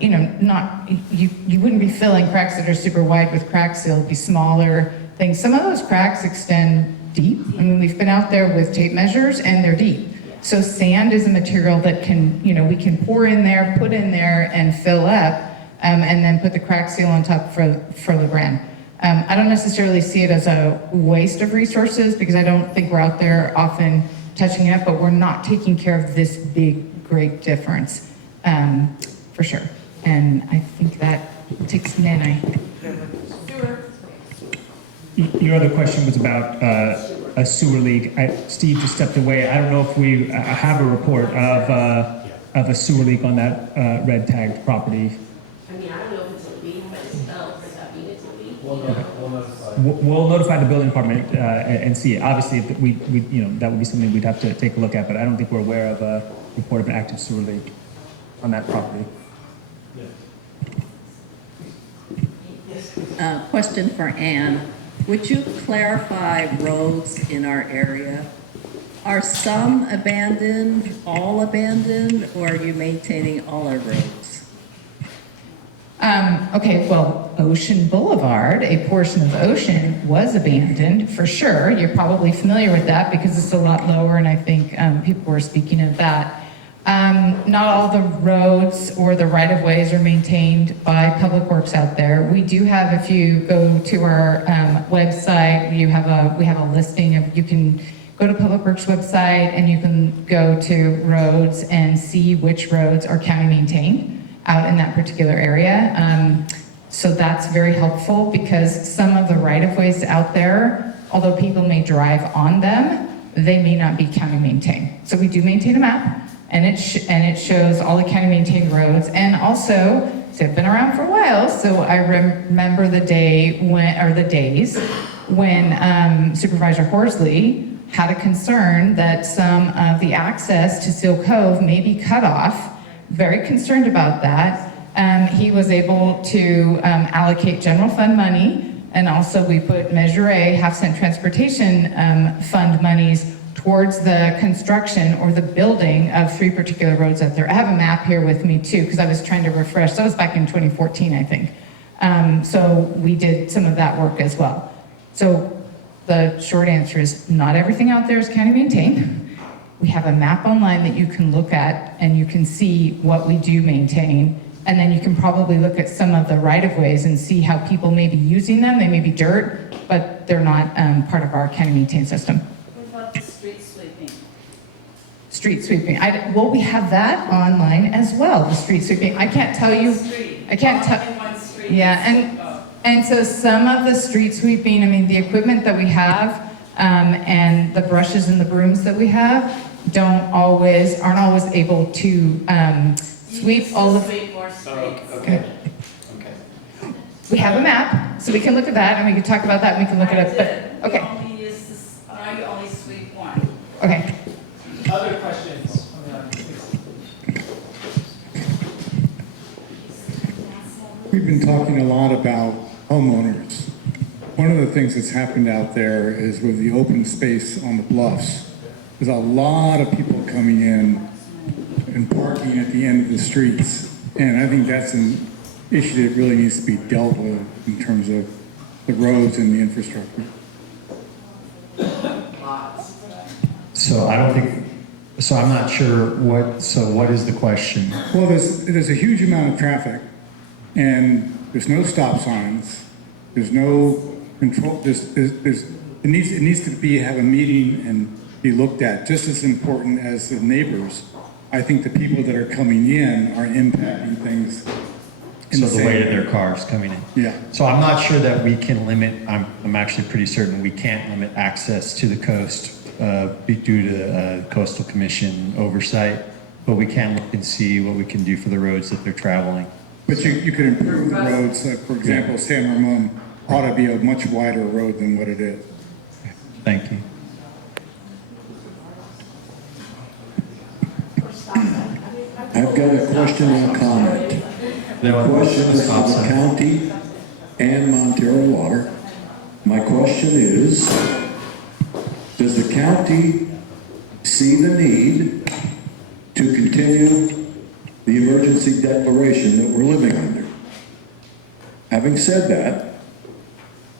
you wouldn't be filling cracks that are super wide with crack seal, it'd be smaller things. Some of those cracks extend deep. I mean, we've been out there with tape measures and they're deep. So sand is a material that can, we can pour in there, put in there and fill up, and then put the crack seal on top for La Grande. I don't necessarily see it as a waste of resources because I don't think we're out there often touching it up, but we're not taking care of this big, great difference, for sure. And I think that takes Nana. Your other question was about a sewer leak. Steve just stepped away. I don't know if we have a report of a sewer leak on that red tagged property. I mean, I don't know if it's a leak, but it smells. Does that mean it's a leak? We'll notify the building department and see it. Obviously, if we that would be something we'd have to take a look at, but I don't think we're aware of a report of an active sewer leak on that property. Question for Ann. Would you clarify roads in our area? Are some abandoned, all abandoned, or are you maintaining all our roads? Okay, well, Ocean Boulevard, a portion of Ocean was abandoned, for sure. You're probably familiar with that because it's a lot lower, and I think people were speaking of that. Not all the roads or the right-of-ways are maintained by Public Works out there. We do have, if you go to our website, we have a listing of, you can go to Public Works website and you can go to roads and see which roads are county maintained out in that particular area. So that's very helpful because some of the right-of-ways out there, although people may drive on them, they may not be county maintained. So we do maintain a map, and it shows all the county maintained roads. And also, so I've been around for a while, so I remember the days when Supervisor Horsley had a concern that some of the access to Seal Cove may be cut off. Very concerned about that. He was able to allocate general fund money, and also we put Measure A, half-cent transportation fund monies towards the construction or the building of 3 particular roads out there. I have a map here with me too, because I was trying to refresh. That was back in 2014, I think. So we did some of that work as well. So the short answer is not everything out there is county maintained. We have a map online that you can look at and you can see what we do maintain. And then you can probably look at some of the right-of-ways and see how people may be using them. They may be dirt, but they're not part of our county maintained system. What about the street sweeping? Street sweeping. Well, we have that online as well, the street sweeping. I can't tell you. I can't tell. Yeah, and so some of the street sweeping, I mean, the equipment that we have and the brushes and the brooms that we have aren't always able to sweep all of. Okay. We have a map, so we can look at that and we can talk about that and we can look at it. But okay. Now you only sweep one. Okay. Other questions from the audience, please? We've been talking a lot about homeowners. One of the things that's happened out there is with the open space on the bluffs, there's a lot of people coming in and parking at the end of the streets. And I think that's an issue that really needs to be dealt with in terms of the roads and the infrastructure. So I'm not sure what is the question? Well, there's a huge amount of traffic and there's no stop signs. There's no control. It needs to have a meeting and be looked at just as important as the neighbors. I think the people that are coming in are impacting things. So the weight of their cars coming in. Yeah. So I'm not sure that we can limit, I'm actually pretty certain we can't limit access to the coast due to Coastal Commission oversight, but we can look and see what we can do for the roads that they're traveling. But you could improve the roads. For example, San Ramon ought to be a much wider road than what it is. Thank you. I've got a question and a comment. The question is for the county and Montero Water. My question is, does the county see the need to continue the emergency declaration that we're living under? Having said that,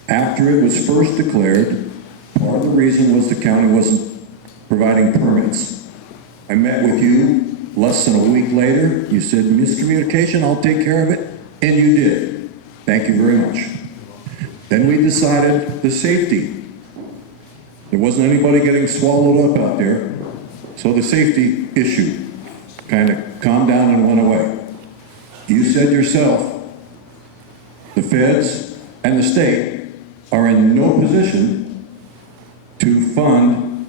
after it was first declared, part of the reason was the county wasn't providing permits. I met with you less than a week later. You said, miscommunication, I'll take care of it, and you did. Thank you very much. Then we decided the safety. There wasn't anybody getting swallowed up out there, so the safety issue kind of calmed down and went away. You said yourself, the feds and the state are in no position to fund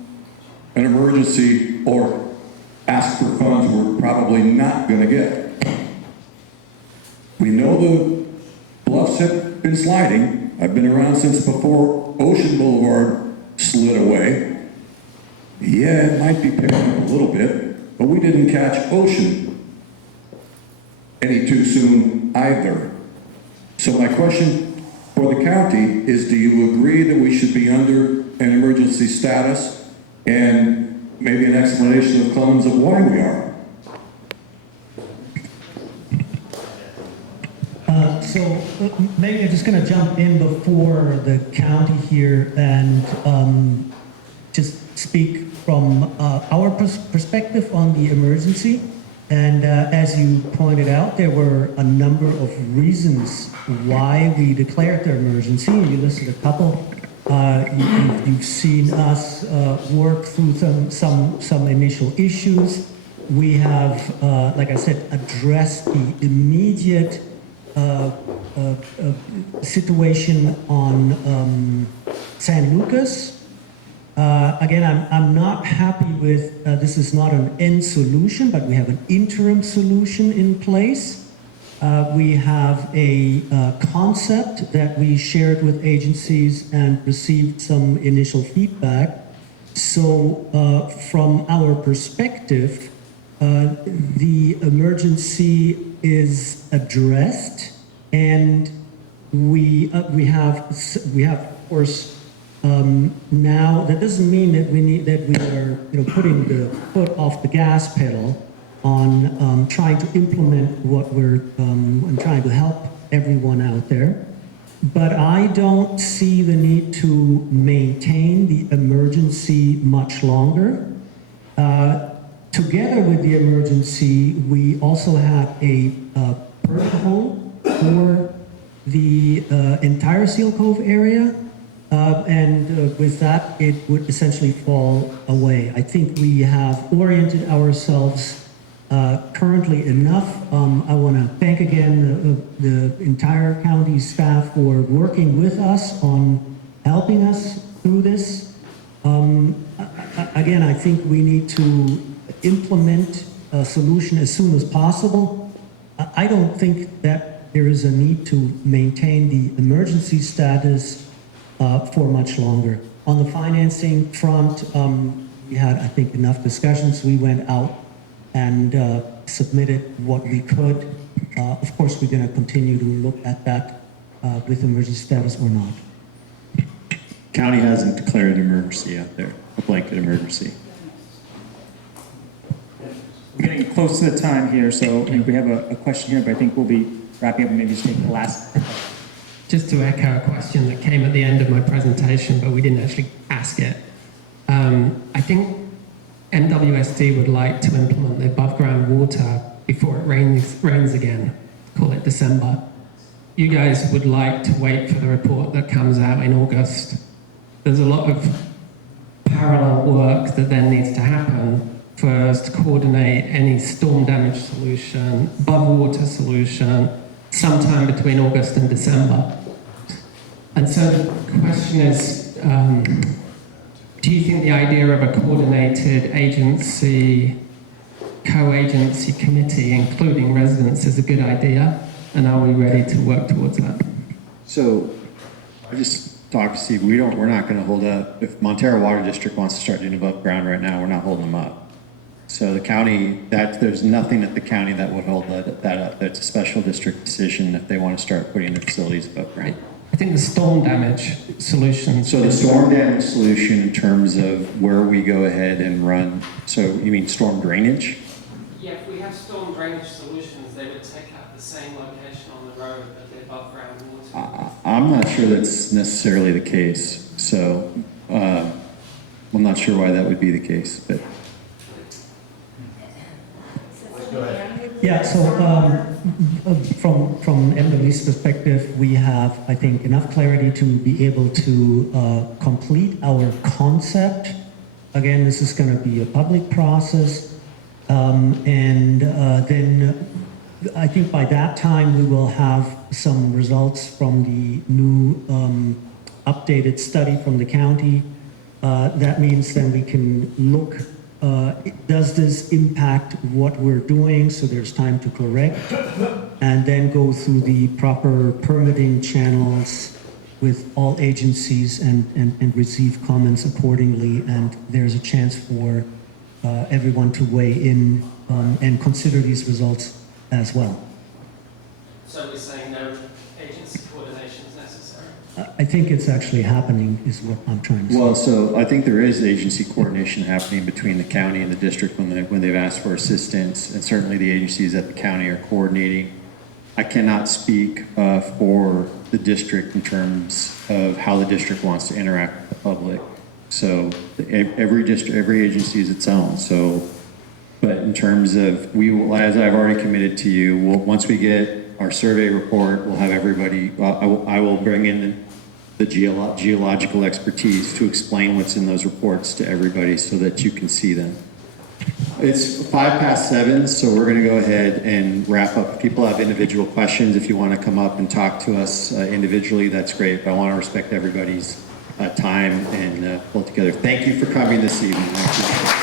an emergency or ask for funds we're probably not going to get. We know the bluffs have been sliding. I've been around since before Ocean Boulevard slid away. Yeah, it might be picking up a little bit, but we didn't catch Ocean any too soon either. So my question for the county is, do you agree that we should be under an emergency status? And maybe an explanation of Clemens of why we are. Maybe I'm just going to jump in before the county here and just speak from our perspective on the emergency. And as you pointed out, there were a number of reasons why we declared the emergency. You listed a couple. You've seen us work through some initial issues. We have, like I said, addressed the immediate situation on San Lucas. Again, I'm not happy with, this is not an end solution, but we have an interim solution in place. We have a concept that we shared with agencies and received some initial feedback. So from our perspective, the emergency is addressed, and we have of course now that doesn't mean that we are putting the foot off the gas pedal on trying to implement what we're and trying to help everyone out there. But I don't see the need to maintain the emergency much longer. Together with the emergency, we also have a protocol for the entire Seal Cove area. And with that, it would essentially fall away. I think we have oriented ourselves currently enough. I want to thank again the entire county staff for working with us on helping us through this. Again, I think we need to implement a solution as soon as possible. I don't think that there is a need to maintain the emergency status for much longer. On the financing front, we had, I think, enough discussions. We went out and submitted what we could. Of course, we're going to continue to look at that with emergency status or not. County hasn't declared an emergency out there, a blanket emergency. We're getting close to the time here, so I think we have a question here, but I think we'll be wrapping up and maybe just take the last. Just to echo a question that came at the end of my presentation, but we didn't actually ask it. I think MWSD would like to implement the above ground water before it rains again, call it December. You guys would like to wait for the report that comes out in August. There's a lot of parallel work that then needs to happen for us to coordinate any storm damage solution, above water solution, sometime between August and December. And so the question is, do you think the idea of a coordinated agency, co-agency committee, including residents, is a good idea? And are we ready to work towards that? So I just talked to Steve. We're not going to hold up. If Montero Water District wants to start doing above ground right now, we're not holding them up. So the county, there's nothing at the county that would hold that up. That's a special district decision if they want to start putting their facilities above ground. I think the storm damage solution. So the storm damage solution in terms of where we go ahead and run, so you mean storm drainage? Yeah, if we have storm drainage solutions, they would take up the same location on the road, but the above ground water. I'm not sure that's necessarily the case. So I'm not sure why that would be the case, but. Yeah, so from MW's perspective, we have, I think, enough clarity to be able to complete our concept. Again, this is going to be a public process. And then I think by that time we will have some results from the new updated study from the county. That means then we can look, does this impact what we're doing, so there's time to correct, and then go through the proper permitting channels with all agencies and receive comments accordingly, and there's a chance for everyone to weigh in and consider these results as well. So we're saying no agency coordination is necessary? I think it's actually happening is what I'm trying to say. Well, so I think there is agency coordination happening between the county and the district when they've asked for assistance, and certainly the agencies at the county are coordinating. I cannot speak for the district in terms of how the district wants to interact with the public. So every district, every agency is its own. So, but in terms of, we will, as I've already committed to you, once we get our survey report, we'll have everybody, I will bring in the geological expertise to explain what's in those reports to everybody so that you can see them. It's 7:05, so we're going to go ahead and wrap up. If people have individual questions, if you want to come up and talk to us individually, that's great. But I want to respect everybody's time and pull it together. Thank you for coming this evening.